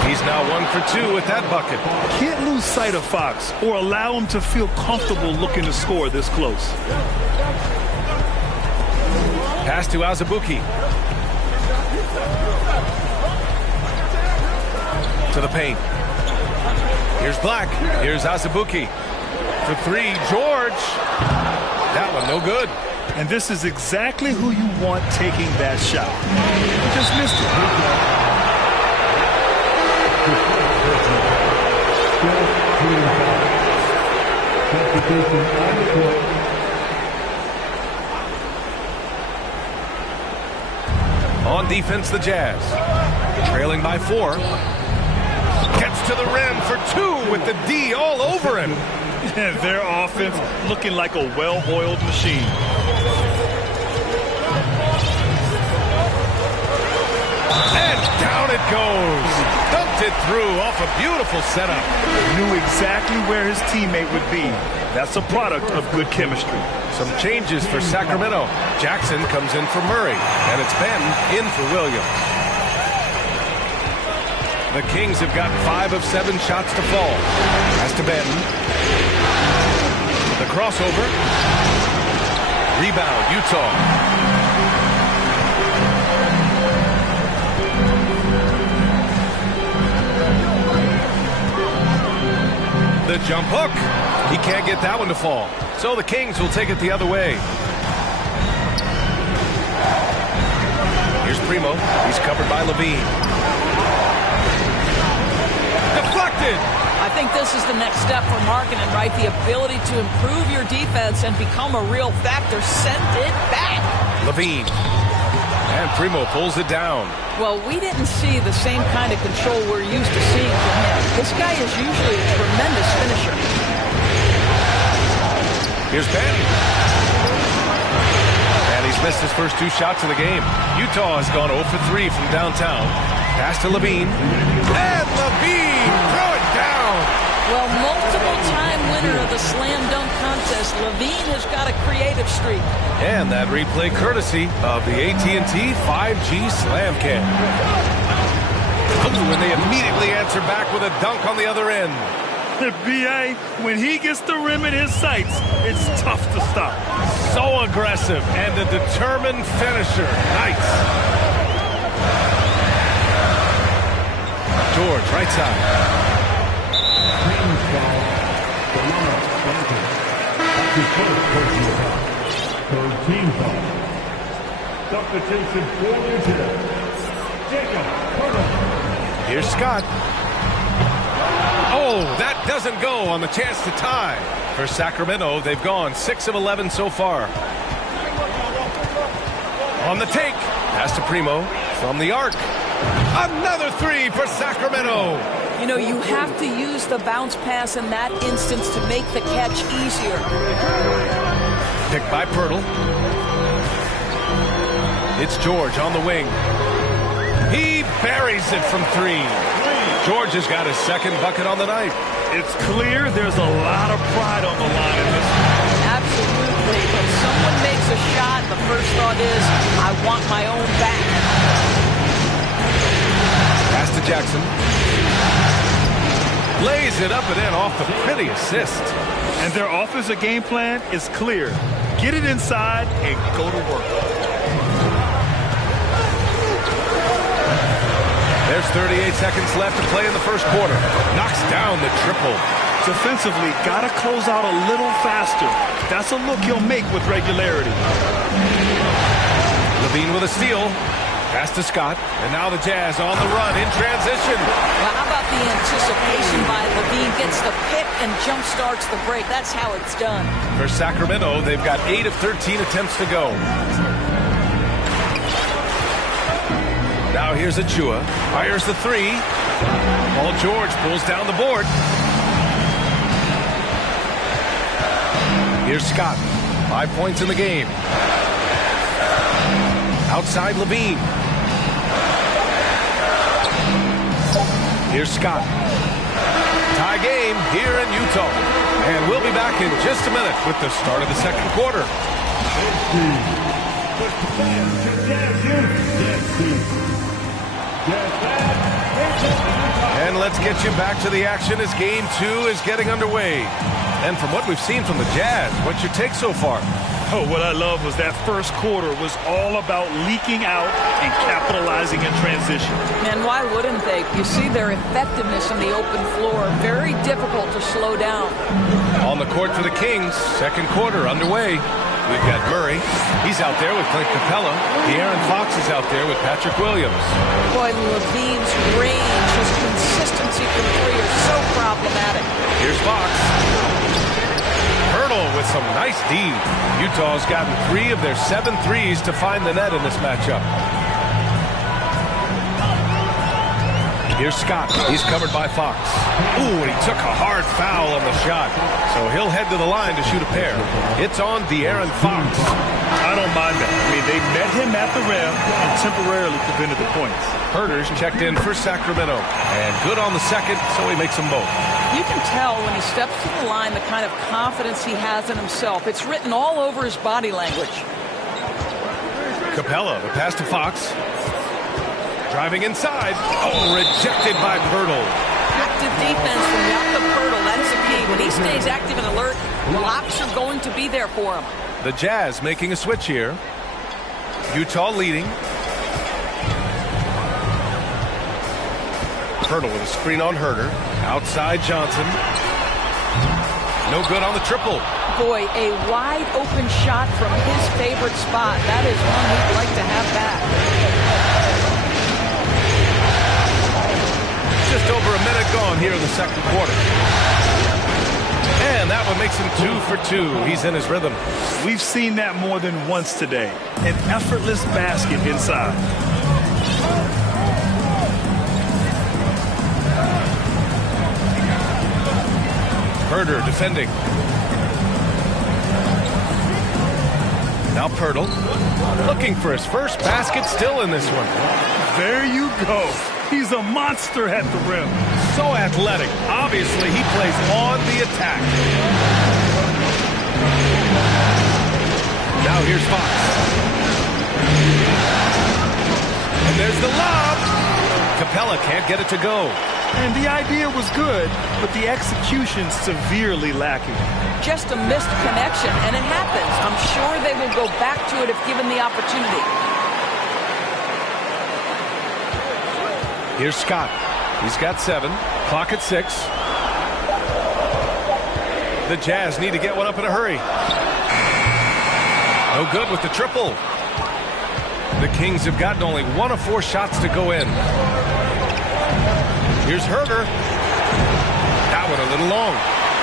He's now 1 for 2 with that bucket. Can't lose sight of Fox or allow him to feel comfortable looking to score this close. Pass to Azubuike. To the paint. Here's Black. Here's Azubuike. For 3, George. That one no good. And this is exactly who you want taking that shot. He just missed it. On defense, the Jazz. Trailing by 4. Gets to the rim for 2 with the D all over him. Their offense looking like a well-oiled machine. And down it goes. Dunked it through off a beautiful setup. Knew exactly where his teammate would be. That's a product of good chemistry. Some changes for Sacramento. Jackson comes in for Murray, and it's Ben in for Williams. The Kings have got 5 of 7 shots to fall. Pass to Ben. The crossover. Rebound, Utah. The jump hook. He can't get that one to fall. So the Kings will take it the other way. Here's Primo. He's covered by Levine. Deflected. I think this is the next step for Markkanen, right? The ability to improve your defense and become a real factor. Send it back. Levine. And Primo pulls it down. Well, we didn't see the same kind of control we're used to seeing from him. This guy is usually a tremendous finisher. Here's Ben. And he's missed his first 2 shots of the game. Utah has gone 0 for 3 from downtown. Pass to Levine. And Levine! Throw it down! Well, multiple-time winner of the slam dunk contest, Levine has got a creative streak. And that replay courtesy of the AT&T 5G Slam Cam. And they immediately answer back with a dunk on the other end. B.A., when he gets the rim in his sights, it's tough to stop. So aggressive and a determined finisher. Nice. George, right side. Third team foul. Substitution for the Jazz. Jacob Poeltl. Here's Scott. Oh, that doesn't go on the chance to tie. For Sacramento, they've gone 6 of 11 so far. On the take, pass to Primo from the arc. Another three for Sacramento. You know, you have to use the bounce pass in that instance to make the catch easier. Picked by Poeltl. It's George on the wing. He buries it from three. George has got his second bucket on the night. It's clear there's a lot of pride on the line in this one. Absolutely. When someone makes a shot, the first thought is, I want my own back. Pass to Jackson. Lays it up and in off the pretty assist. And their offensive game plan is clear. Get it inside and go to work. There's 38 seconds left to play in the first quarter. Knocks down the triple. Defensively, got to close out a little faster. That's a look he'll make with regularity. Levine with a steal. Pass to Scott. And now the Jazz on the run in transition. Well, how about the anticipation by Levine? Gets the pick and jump starts the break. That's how it's done. For Sacramento, they've got 8 of 13 attempts to go. Now here's Achua. Fires the three. Paul George pulls down the board. Here's Scott. 5 points in the game. Outside Levine. Here's Scott. Tie game here in Utah. And we'll be back in just a minute with the start of the second quarter. And let's get you back to the action as game 2 is getting underway. And from what we've seen from the Jazz, what's your take so far? Oh, what I love was that first quarter was all about leaking out and capitalizing in transition. And why wouldn't they? You see their effectiveness on the open floor. Very difficult to slow down. On the court for the Kings, second quarter underway. We've got Murray. He's out there with Clint Capella. De'Aaron Fox is out there with Patrick Williams. Boy, Levine's range, his consistency from three is so problematic. Here's Fox. Poeltl with some nice D. Utah's gotten 3 of their 7 threes to find the net in this matchup. Here's Scott. He's covered by Fox. Ooh, and he took a hard foul on the shot. So he'll head to the line to shoot a pair. It's on De'Aaron Fox. I don't mind that. I mean, they met him at the rim and temporarily prevented the points. Herter's checked in for Sacramento. And good on the second, so he makes them both. You can tell when he steps to the line the kind of confidence he has in himself. It's written all over his body language. Capella, the pass to Fox. Driving inside. Oh, rejected by Poeltl. Active defense from Jakob Poeltl. That's the key. When he stays active and alert, blocks are going to be there for him. The Jazz making a switch here. Utah leading. Poeltl with a screen on Huerter. Outside Johnson. No good on the triple. Boy, a wide open shot from his favorite spot. That is one he'd like to have back. Just over a minute gone here in the second quarter. And that one makes him 2 for 2. He's in his rhythm. We've seen that more than once today. An effortless basket inside. Huerter defending. Now Poeltl looking for his first basket, still in this one. There you go. He's a monster at the rim. So athletic. Obviously, he plays on the attack. Now here's Fox. And there's the lob. Capella can't get it to go. And the idea was good, but the execution severely lacking. Just a missed connection, and it happens. I'm sure they will go back to it if given the opportunity. Here's Scott. He's got 7. Clock at 6. The Jazz need to get one up in a hurry. No good with the triple. The Kings have gotten only 1 of 4 shots to go in. Here's Huerter. That one a little long.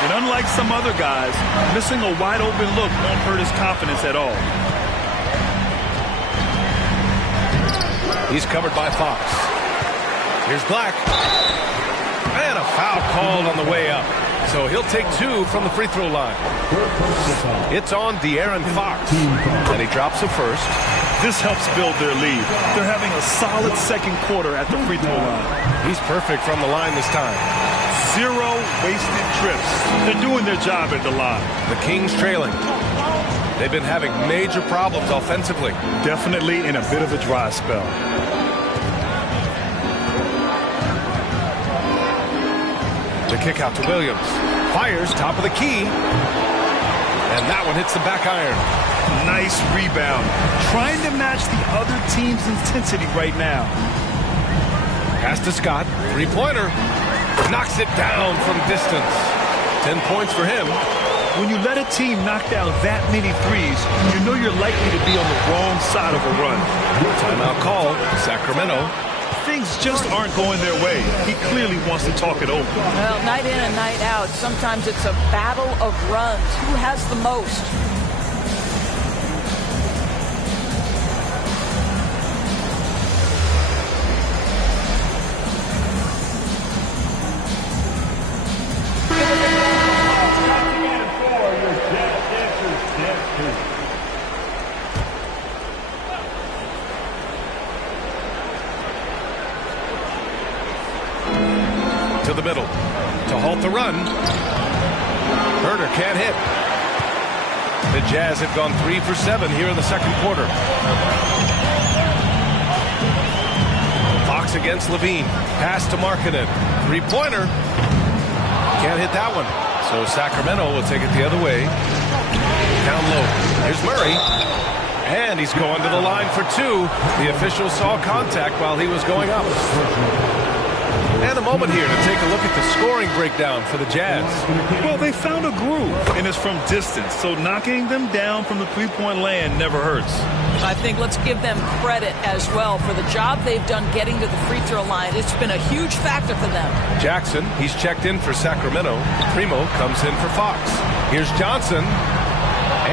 And unlike some other guys, missing a wide open look won't hurt his confidence at all. He's covered by Fox. Here's Black. And a foul called on the way up. So he'll take 2 from the free throw line. It's on De'Aaron Fox. And he drops the first. This helps build their lead. They're having a solid second quarter at the free throw line. He's perfect from the line this time. 0 wasted trips. They're doing their job at the line. The Kings trailing. They've been having major problems offensively. Definitely in a bit of a dry spell. The kick out to Williams. Fires top of the key. And that one hits the back iron. Nice rebound. Trying to match the other team's intensity right now. Pass to Scott. Three-pointer. Knocks it down from distance. 10 points for him. When you let a team knock down that many threes, you know you're likely to be on the wrong side of a run. Timeout call. Sacramento. Things just aren't going their way. He clearly wants to talk it over. Well, night in and night out, sometimes it's a battle of runs. Who has the most? To the middle to halt the run. Huerter can't hit. The Jazz have gone 3 for 7 here in the second quarter. Fox against Levine. Pass to Markkanen. Three-pointer. Can't hit that one. So Sacramento will take it the other way. Down low. Here's Murray. And he's going to the line for 2. The official saw contact while he was going up. And a moment here to take a look at the scoring breakdown for the Jazz. Well, they found a groove, and it's from distance, so knocking them down from the three-point land never hurts. I think let's give them credit as well for the job they've done getting to the free throw line. It's been a huge factor for them. Jackson, he's checked in for Sacramento. Primo comes in for Fox. Here's Johnson,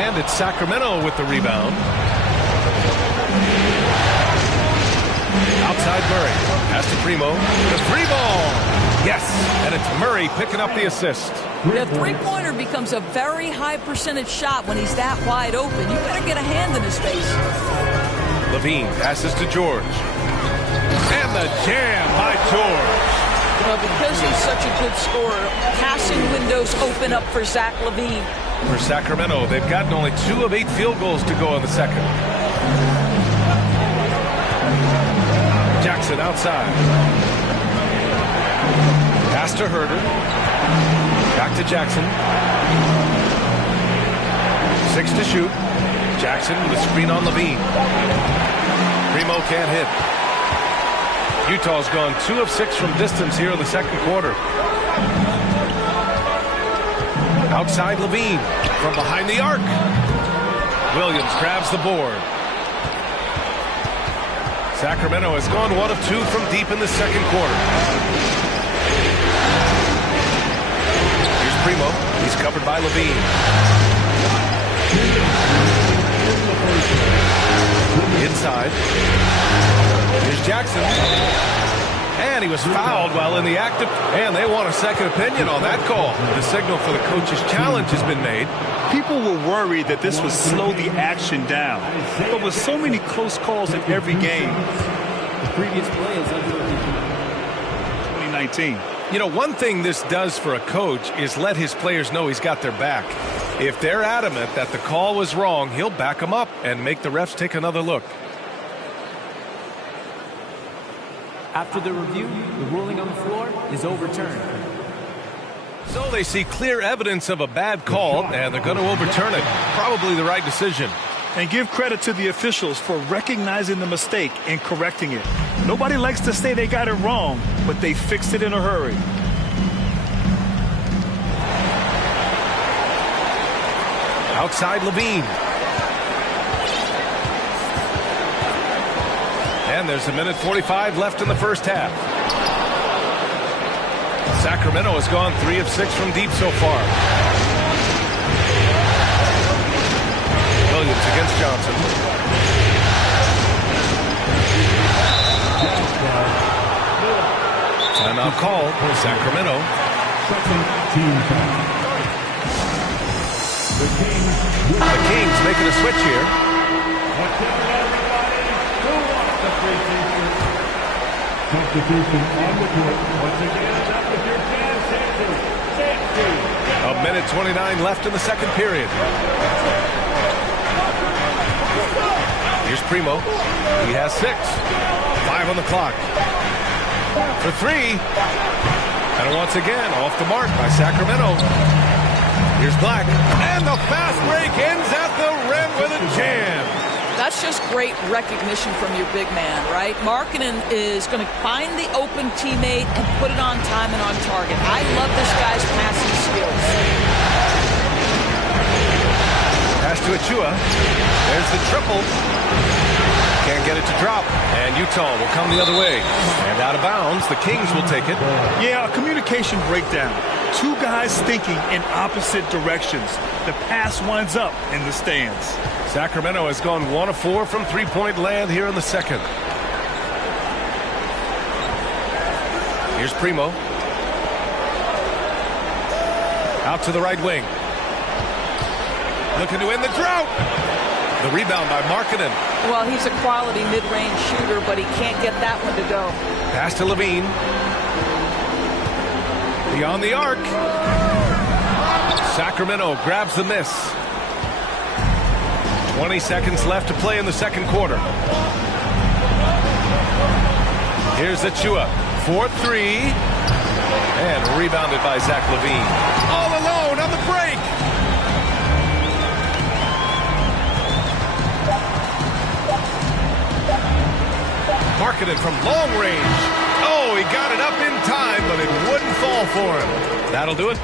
and it's Sacramento with the rebound. Outside Murray. Pass to Primo. The three ball. Yes. And it's Murray picking up the assist. The three-pointer becomes a very high percentage shot when he's that wide open. You better get a hand in his face. Levine passes to George. And the jam by George. You know, because he's such a good scorer, passing windows open up for Zach LaVine. For Sacramento, they've gotten only 2 of 8 field goals to go in the second. Jackson outside. Pass to Huerter. Back to Jackson. 6 to shoot. Jackson with a screen on Levine. Primo can't hit. Utah's gone 2 of 6 from distance here in the second quarter. Outside Levine from behind the arc. Williams grabs the board. Sacramento has gone 1 of 2 from deep in the second quarter. Here's Primo. He's covered by Levine. Inside. Here's Jackson. And he was fouled while in the act of... And they want a second opinion on that call. The signal for the coach's challenge has been made. People were worried that this would slow the action down. But with so many close calls in every game, the previous play is under 2019. You know, one thing this does for a coach is let his players know he's got their back. If they're adamant that the call was wrong, he'll back them up and make the refs take another look. After the review, the ruling on the floor is overturned. So they see clear evidence of a bad call, and they're going to overturn it. Probably the right decision. And give credit to the officials for recognizing the mistake and correcting it. Nobody likes to say they got it wrong, but they fixed it in a hurry. Outside Levine. And there's 1:45 left in the first half. Sacramento has gone 3 of 6 from deep so far. Williams against Johnson. Timeout called for Sacramento. The Kings making a switch here. Substitution on the court. Once again, up with your Jazz Sanchez. 1:29 left in the second period. Here's Primo. He has 6. 5 on the clock. For 3. And once again, off the mark by Sacramento. Here's Black. And the fast break ends at the rim with a jam. That's just great recognition from your big man, right? Markkanen is going to find the open teammate and put it on time and on target. I love this guy's passing skills. Pass to Achua. There's the triple. Can't get it to drop. And Utah will come the other way. And out of bounds, the Kings will take it. Yeah, a communication breakdown. 2 guys thinking in opposite directions. The pass winds up in the stands. Sacramento has gone 1 of 4 from three-point land here in the second. Here's Primo. Out to the right wing. Looking to end the drought. The rebound by Markkanen. Well, he's a quality mid-range shooter, but he can't get that one to go. Pass to Levine. Beyond the arc. Sacramento grabs the miss. 20 seconds left to play in the second quarter. Here's Achua for 3. And rebounded by Zach Levine. All alone on the break. Markkanen from long range. Oh, he got it up in time, but it wouldn't fall for him. That'll do it.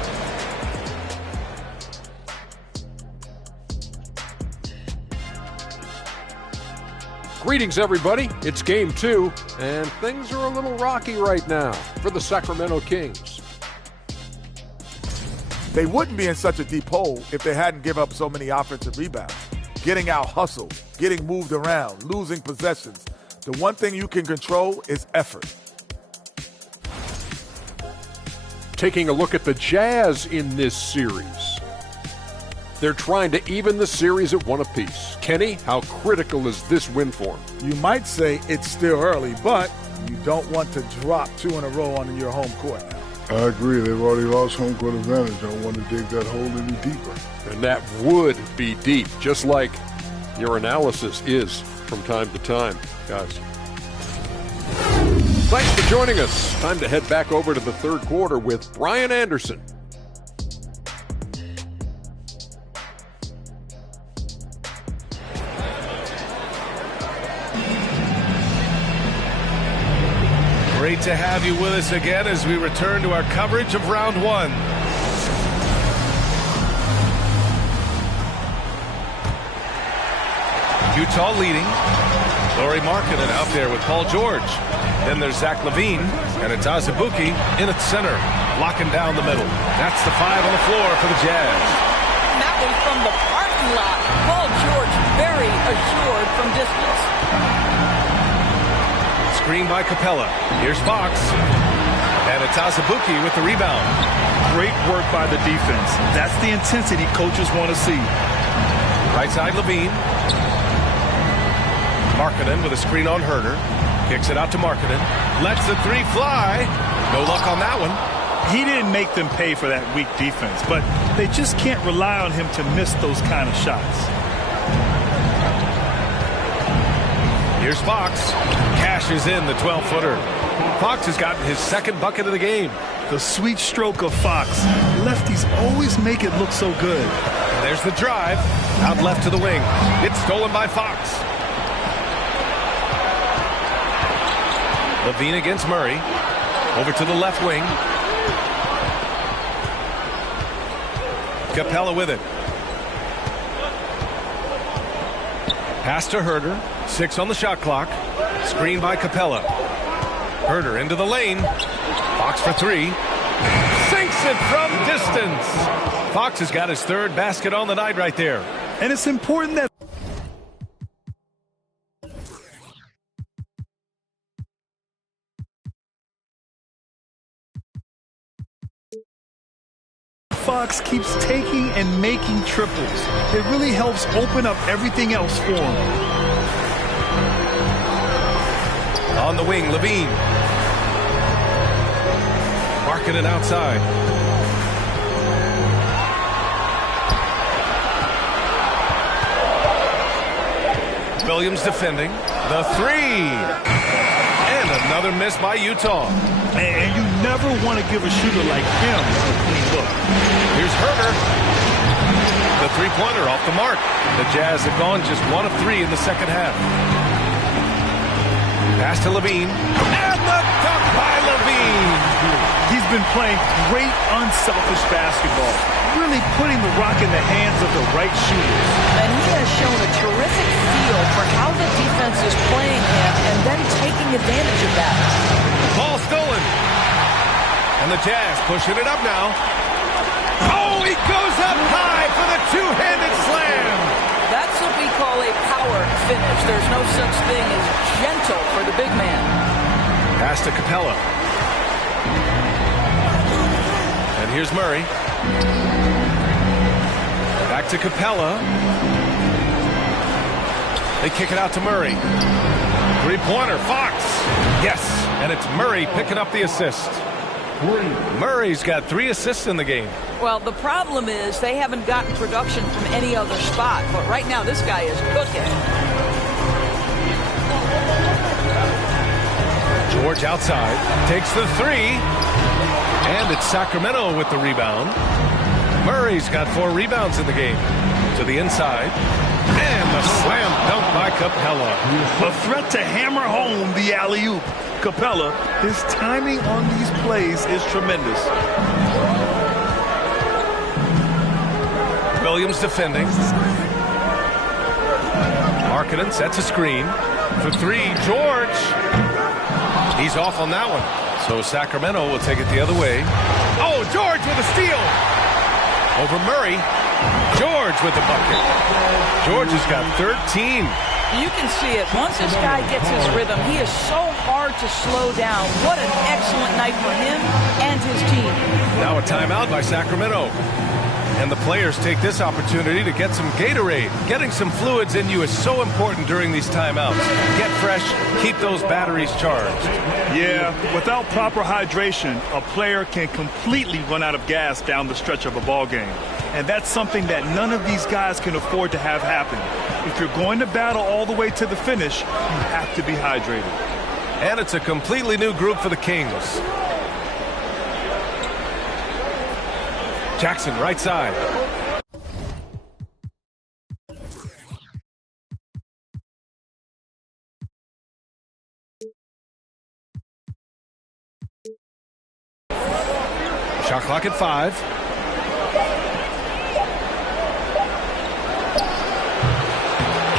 Greetings, everybody. It's game 2, and things are a little rocky right now for the Sacramento Kings. They wouldn't be in such a deep hole if they hadn't given up so many offensive rebounds. Getting out hustled, getting moved around, losing possessions. The one thing you can control is effort. Taking a look at the Jazz in this series. They're trying to even the series at 1 apiece. Kenny, how critical is this win for them? You might say it's still early, but you don't want to drop 2 in a row on your home court now. I agree. They've already lost home court advantage. I don't want to dig that hole any deeper. And that would be deep, just like your analysis is from time to time, guys. Thanks for joining us. Time to head back over to the third quarter with Brian Anderson. Great to have you with us again as we return to our coverage of round 1. Utah leading. Lauri Markkanen out there with Paul George. Then there's Zach Levine, and it's Azubuike in at center, locking down the middle. That's the 5 on the floor for the Jazz. And that one from the parking lot. Paul George very assured from distance. Screen by Capella. Here's Fox. And it's Azubuike with the rebound. Great work by the defense. That's the intensity coaches want to see. Right side Levine. Markkanen with a screen on Herder. Kicks it out to Markkanen. Lets the 3 fly. No luck on that one. He didn't make them pay for that weak defense, but they just can't rely on him to miss those kind of shots. Here's Fox. Cashes in the 12-footer. Fox has gotten his second bucket of the game. The sweet stroke of Fox. Lefties always make it look so good. And there's the drive. Out left to the wing. It's stolen by Fox. Levine against Murray. Over to the left wing. Capella with it. Pass to Herder. 6 on the shot clock. Screen by Capella. Herder into the lane. Fox for three. Sinks it from distance. Fox has got his third basket on the night right there. And it's important that Fox keeps taking and making triples. It really helps open up everything else for him. On the wing, Levine. Markkanen outside. Williams defending. The three. And another miss by Utah. And you never want to give a shooter like him a clean look. Here's Herder. The three-pointer off the mark. The Jazz have gone just 1 of 3 in the second half. Pass to Levine. And the dunk by Levine. He's been playing great unselfish basketball. Really putting the rock in the hands of the right shooters. And he has shown a terrific feel for how the defense is playing him and then taking advantage of that. Ball stolen. And the Jazz pushing it up now. Oh, he goes up high for the two-handed slam. That's what we call a power finish. There's no such thing as gentle for the big man. Pass to Capella. And here's Murray. Back to Capella. They kick it out to Murray. Three-pointer, Fox. Yes, and it's Murray picking up the assist. Murray's got 3 assists in the game. Well, the problem is they haven't gotten production from any other spot, but right now this guy is cooking. George outside, takes the three, and it's Sacramento with the rebound. Murray's got 4 rebounds in the game. To the inside, and the slam dunk by Capella. A threat to hammer home the alley-oop. Capella, his timing on these plays is tremendous. Williams defending. Markkanen sets a screen. For 3, George. He's off on that one. So Sacramento will take it the other way. Oh, George with a steal. Over Murray. George with the bucket. George has got 13. You can see it. Once this guy gets his rhythm, he is so hard to slow down. What an excellent night for him and his team. Now a timeout by Sacramento. And the players take this opportunity to get some Gatorade. Getting some fluids in you is so important during these timeouts. Get fresh, keep those batteries charged. Yeah, without proper hydration, a player can completely run out of gas down the stretch of a ball game. And that's something that none of these guys can afford to have happen. If you're going to battle all the way to the finish, you have to be hydrated. And it's a completely new group for the Kings. Jackson, right side. Shot clock at 5.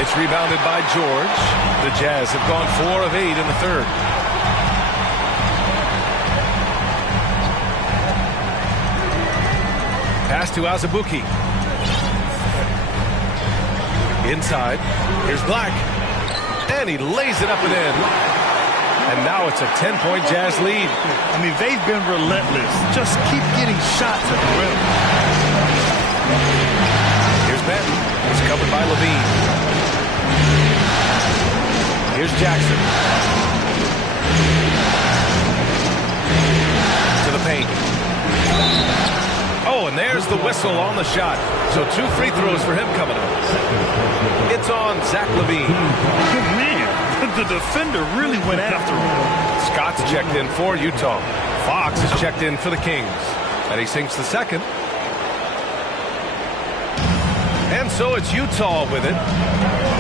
It's rebounded by George. The Jazz have gone 4 of 8 in the third. Pass to Azubuike. Inside. Here's Black. And he lays it up and in. And now it's a 10-point Jazz lead. I mean, they've been relentless. Just keep getting shots at the rim. Here's Benton. It's covered by Levine. Here's Jackson. To the paint. Oh, and there's the whistle on the shot. So 2 free throws for him coming up. It's on Zach LaVine. Man, the defender really went after him. Scott's checked in for Utah. Fox is checked in for the Kings. And he sinks the second. And so it's Utah with it.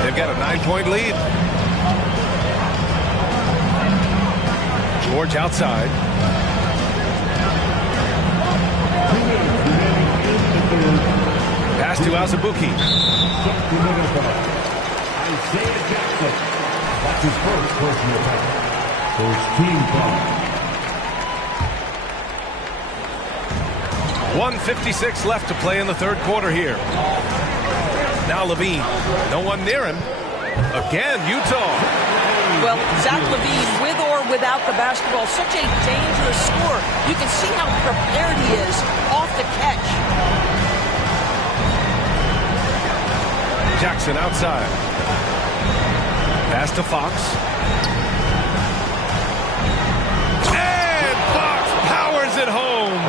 They've got a 9-point lead. George outside. Pass to Azubuike. That's his first personal foul. First team foul. 1:56 left to play in the third quarter here. Now Levine. No one near him. Again, Utah. Well, Zach LaVine, with or without the basketball, such a dangerous scorer. You can see how prepared he is off the catch. Jackson outside. Pass to Fox. And Fox powers it home.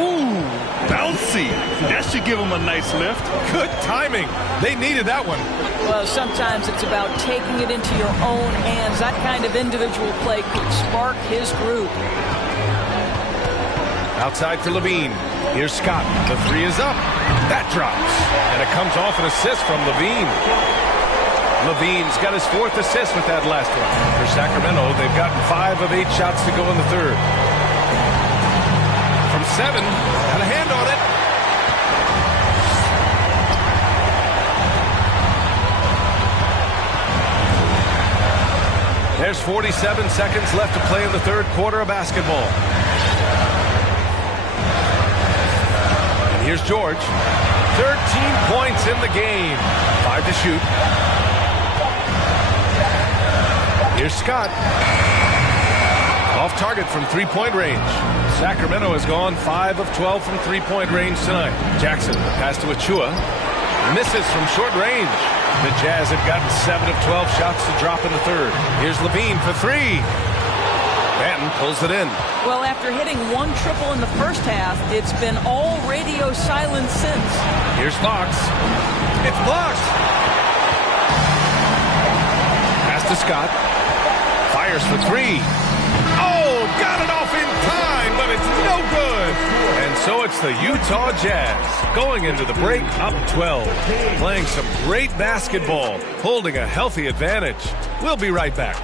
Ooh, bouncy. That should give him a nice lift. Good timing. They needed that one. Well, sometimes it's about taking it into your own hands. That kind of individual play could spark his group. Outside to Levine. Here's Scott. The three is up. That drops. And it comes off an assist from Levine. Levine's got his fourth assist with that last one. For Sacramento, they've gotten 5 of 8 shots to go in the third. From 7, got a hand on it. There's 47 seconds left to play in the third quarter of basketball. And here's George. 13 points in the game. 5 to shoot. Here's Scott. Off target from three-point range. Sacramento has gone 5 of 12 from three-point range tonight. Jackson, pass to Achua. Misses from short range. The Jazz have gotten 7 of 12 shots to drop in the third. Here's Levine for 3. Banton pulls it in. Well, after hitting 1 triple in the first half, it's been all radio silence since. Here's Fox. It's blocked. Pass to Scott. Fires for 3. Oh, got it off in time, but it's no good. And so it's the Utah Jazz going into the break up 12. Playing some great basketball, holding a healthy advantage. We'll be right back.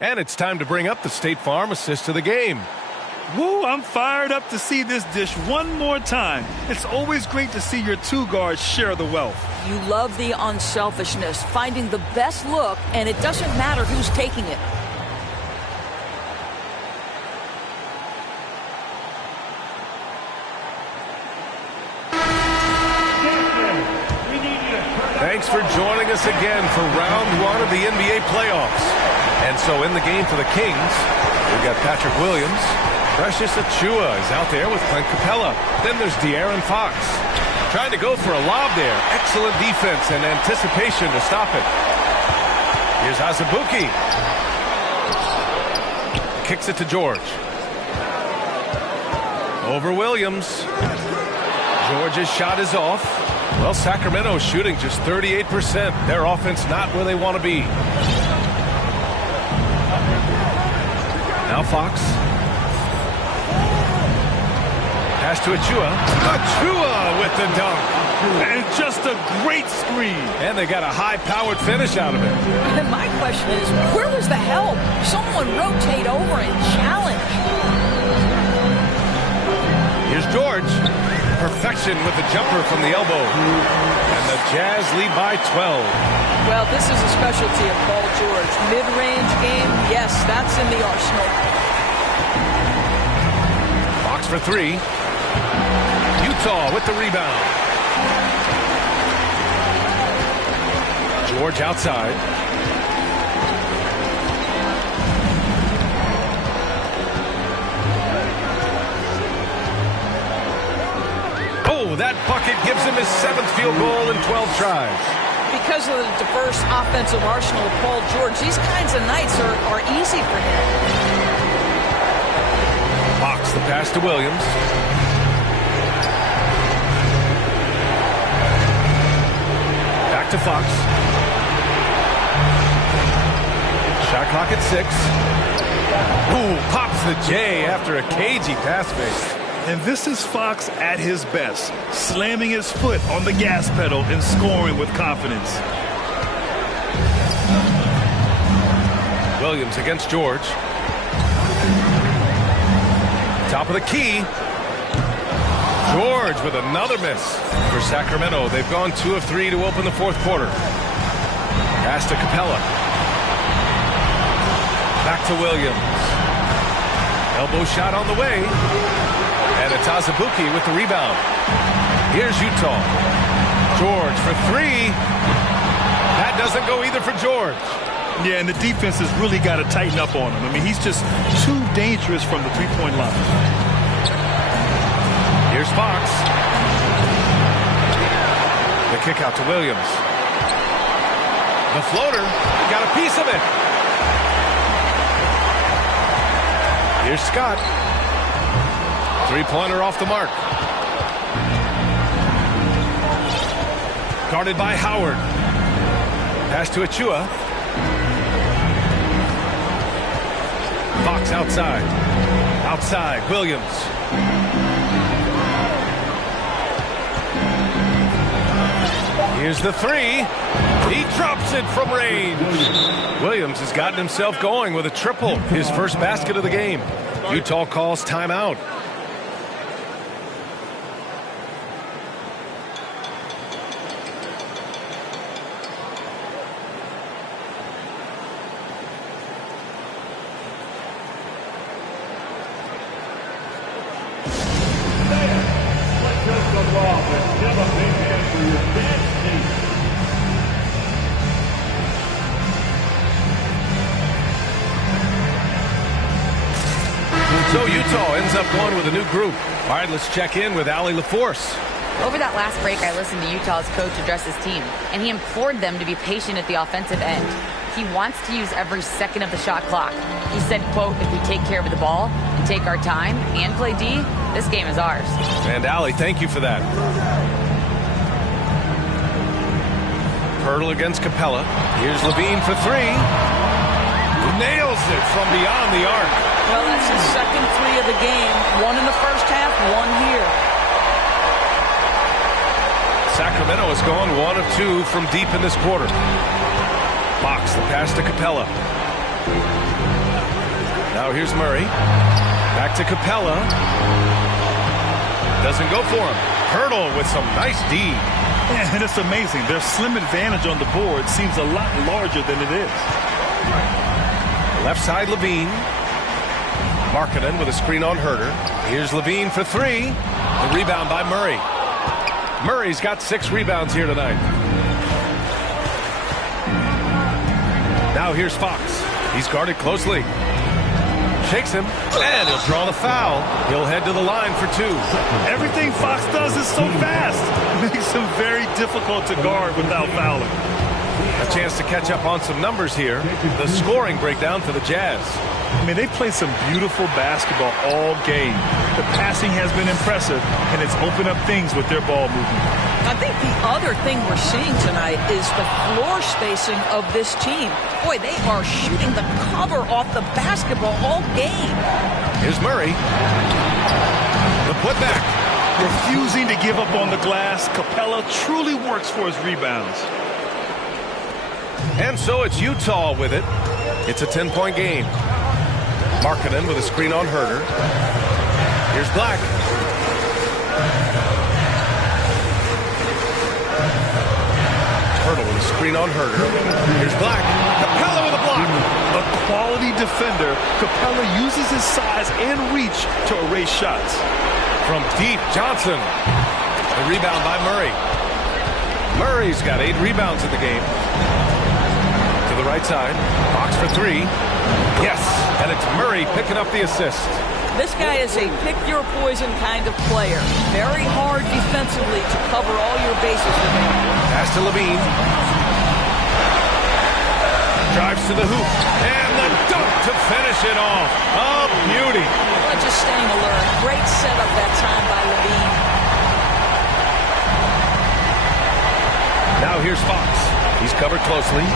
And it's time to bring up the State Farm assist to the game. Woo, I'm fired up to see this dish one more time. It's always great to see your 2 guards share the wealth. You love the unselfishness, finding the best look, and it doesn't matter who's taking it. Thanks for joining us again for round 1 of the NBA playoffs. And so in the game for the Kings, we've got Patrick Williams. Precious Achua is out there with Clint Capella. Then there's De'Aaron Fox. Trying to go for a lob there. Excellent defense and anticipation to stop it. Here's Azubuike. Kicks it to George. Over Williams. George's shot is off. Well, Sacramento is shooting just 38%. Their offense not where they want to be. Now Fox. Pass to Achua. Achua with the dunk. And just a great screen. And they got a high-powered finish out of it. And my question is, where was the help? Someone rotate over and challenge. Here's George. Perfection with the jumper from the elbow. And the Jazz lead by 12. Well, this is a specialty of Paul George. Mid-range game, yes, that's in the arsenal. Fox for 3. Utah with the rebound. George outside. Oh, that bucket gives him his 7th field goal in 12 tries. Because of the diverse offensive arsenal of Paul George, these kinds of nights are easy for him. Fox the pass to Williams. Back to Fox. Shot clock at 6. Ooh, pops the J after a cagey pass fake. And this is Fox at his best, slamming his foot on the gas pedal and scoring with confidence. Williams against George. Top of the key. George with another miss for Sacramento. They've gone 2 of 3 to open the fourth quarter. Pass to Capella. Back to Williams. Elbow shot on the way. And it's Azubuike with the rebound. Here's Utah. George for 3. That doesn't go either for George. Yeah, and the defense has really got to tighten up on him. I mean, he's just too dangerous from the three-point line. Here's Fox. The kick out to Williams. The floater. Got a piece of it. Here's Scott. Three-pointer off the mark. Guarded by Howard. Pass to Achua. Fox outside. Outside, Williams. Here's the 3. He drops it from range. Williams has gotten himself going with a triple. His first basket of the game. Utah calls timeout. So Utah ends up going with a new group. All right, let's check in with Allie LaForce. Over that last break, I listened to Utah's coach address his team, and he implored them to be patient at the offensive end. He wants to use every second of the shot clock. He said, quote, if we take care of the ball and take our time and play D, this game is ours. And Allie, thank you for that. Hurdle against Capella. Here's Levine for 3. Nails it from beyond the arc. Well, that's his second 3 of the game. 1 in the first half, 1 here. Sacramento has gone 1 of 2 from deep in this quarter. Fox, the pass to Capella. Now here's Murray. Back to Capella. Doesn't go for him. Hurdle with some nice D. Yeah, and it's amazing. Their slim advantage on the board seems a lot larger than it is. Left side, Levine. Markkanen with a screen on Herder. Here's Levine for 3. The rebound by Murray. Murray's got 6 rebounds here tonight. Now here's Fox. He's guarded closely. Shakes him, and he'll draw the foul. He'll head to the line for 2. Everything Fox does is so fast. It makes him very difficult to guard without fouling. A chance to catch up on some numbers here. The scoring breakdown for the Jazz. I mean, they played some beautiful basketball all game. The passing has been impressive, and it's opened up things with their ball movement. I think the other thing we're seeing tonight is the floor spacing of this team. Boy, they are shooting the cover off the basketball all game. Here's Murray. The putback. Refusing to give up on the glass, Capella truly works for his rebounds. And so it's Utah with it. It's a 10-point game. Markkanen with a screen on Herder. Here's Black. Herder with a screen on Herder. Here's Black. Capella with a block. A quality defender, Capella uses his size and reach to erase shots. From deep, Johnson. The rebound by Murray. Murray's got 8 rebounds in the game. To the right side. Fox for 3. Yes, and it's Murray picking up the assist. This guy is a pick-your-poison kind of player. Very hard defensively to cover all your bases with him. Pass to Levine. Drives to the hoop. And the dunk to finish it off. Oh, beauty. Well, just staying alert. Great setup that time by Levine. Now here's Fox. He's covered closely.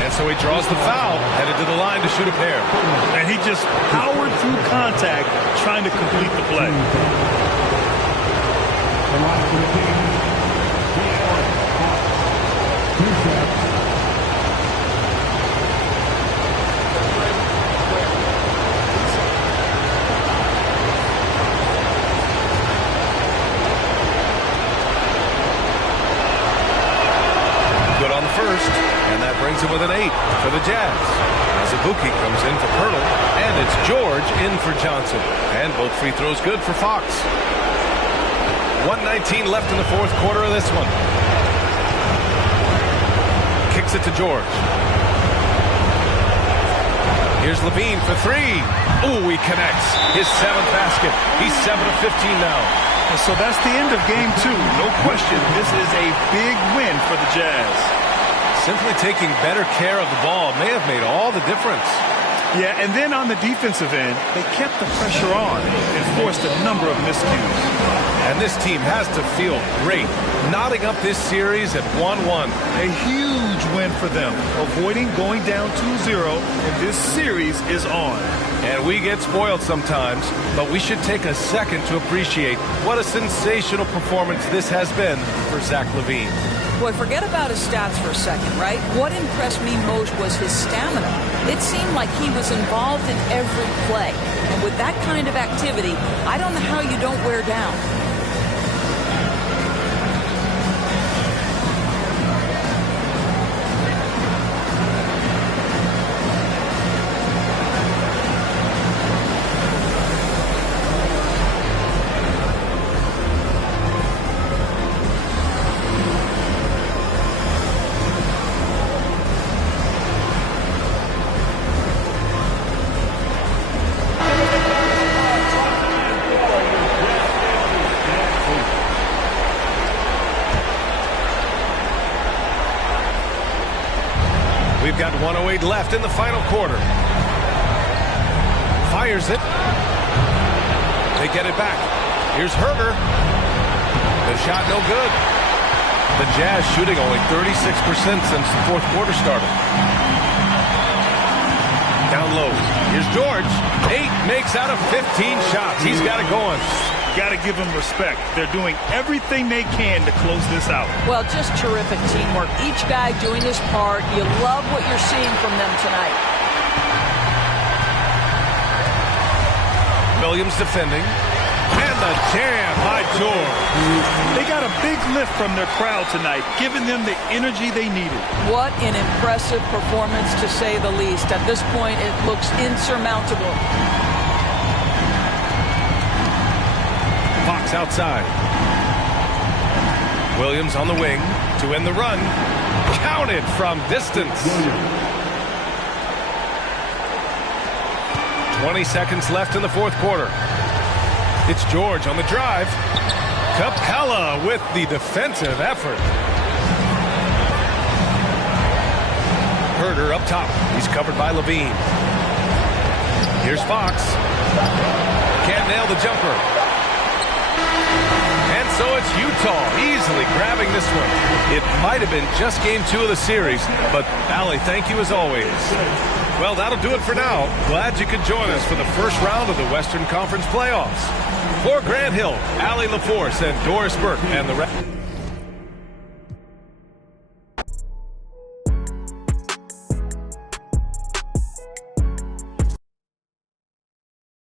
And And so he draws the foul, headed to the line to shoot a pair. And he just powered through contact, trying to complete the play. Good on the first, and that brings him with an 8 for the Jazz. Azubuike comes in for Poeltl, and it's George in for Johnson. And both free throws good for Fox. 1:19 left in the fourth quarter of this one. Kicks it to George. Here's Levine for 3. Ooh, he connects. His 7th basket. He's 7 of 15 now. And so that's the end of game 2. No question, this is a big win for the Jazz. Simply taking better care of the ball may have made all the difference. Yeah, and then on the defensive end, they kept the pressure on and forced a number of miscues. And this team has to feel great, knotting up this series at 1-1. A huge win for them, avoiding going down 2-0, and this series is on. And we get spoiled sometimes, but we should take a second to appreciate what a sensational performance this has been for Zach LaVine. Boy, forget about his stats for a second, right? What impressed me most was his stamina. It seemed like he was involved in every play. And with that kind of activity, I don't know how you don't wear down. We've got 1:08 left in the final quarter. Fires it. They get it back. Here's Herter. The shot no good. The Jazz shooting only 36% since the fourth quarter started. Down low. Here's George. 8 makes out of 15 shots. He's got it going. Got to give them respect. They're doing everything they can to close this out. Well, just terrific teamwork. Each guy doing his part. You love what you're seeing from them tonight. Williams defending. And the jam by George. They got a big lift from their crowd tonight, giving them the energy they needed. What an impressive performance, to say the least. At this point, it looks insurmountable. Fox outside. Williams on the wing to end the run. Counted from distance. 20 seconds left in the fourth quarter. It's George on the drive. Capella with the defensive effort. Herter up top. He's covered by Levine. Here's Fox. Can't nail the jumper. And so it's Utah easily grabbing this one. It might have been just game 2 of the series, but Allie, thank you as always. Well, that'll do it for now. Glad you could join us for the first round of the Western Conference playoffs. For Grant Hill, Allie LaForce, and Doris Burke, and the rest.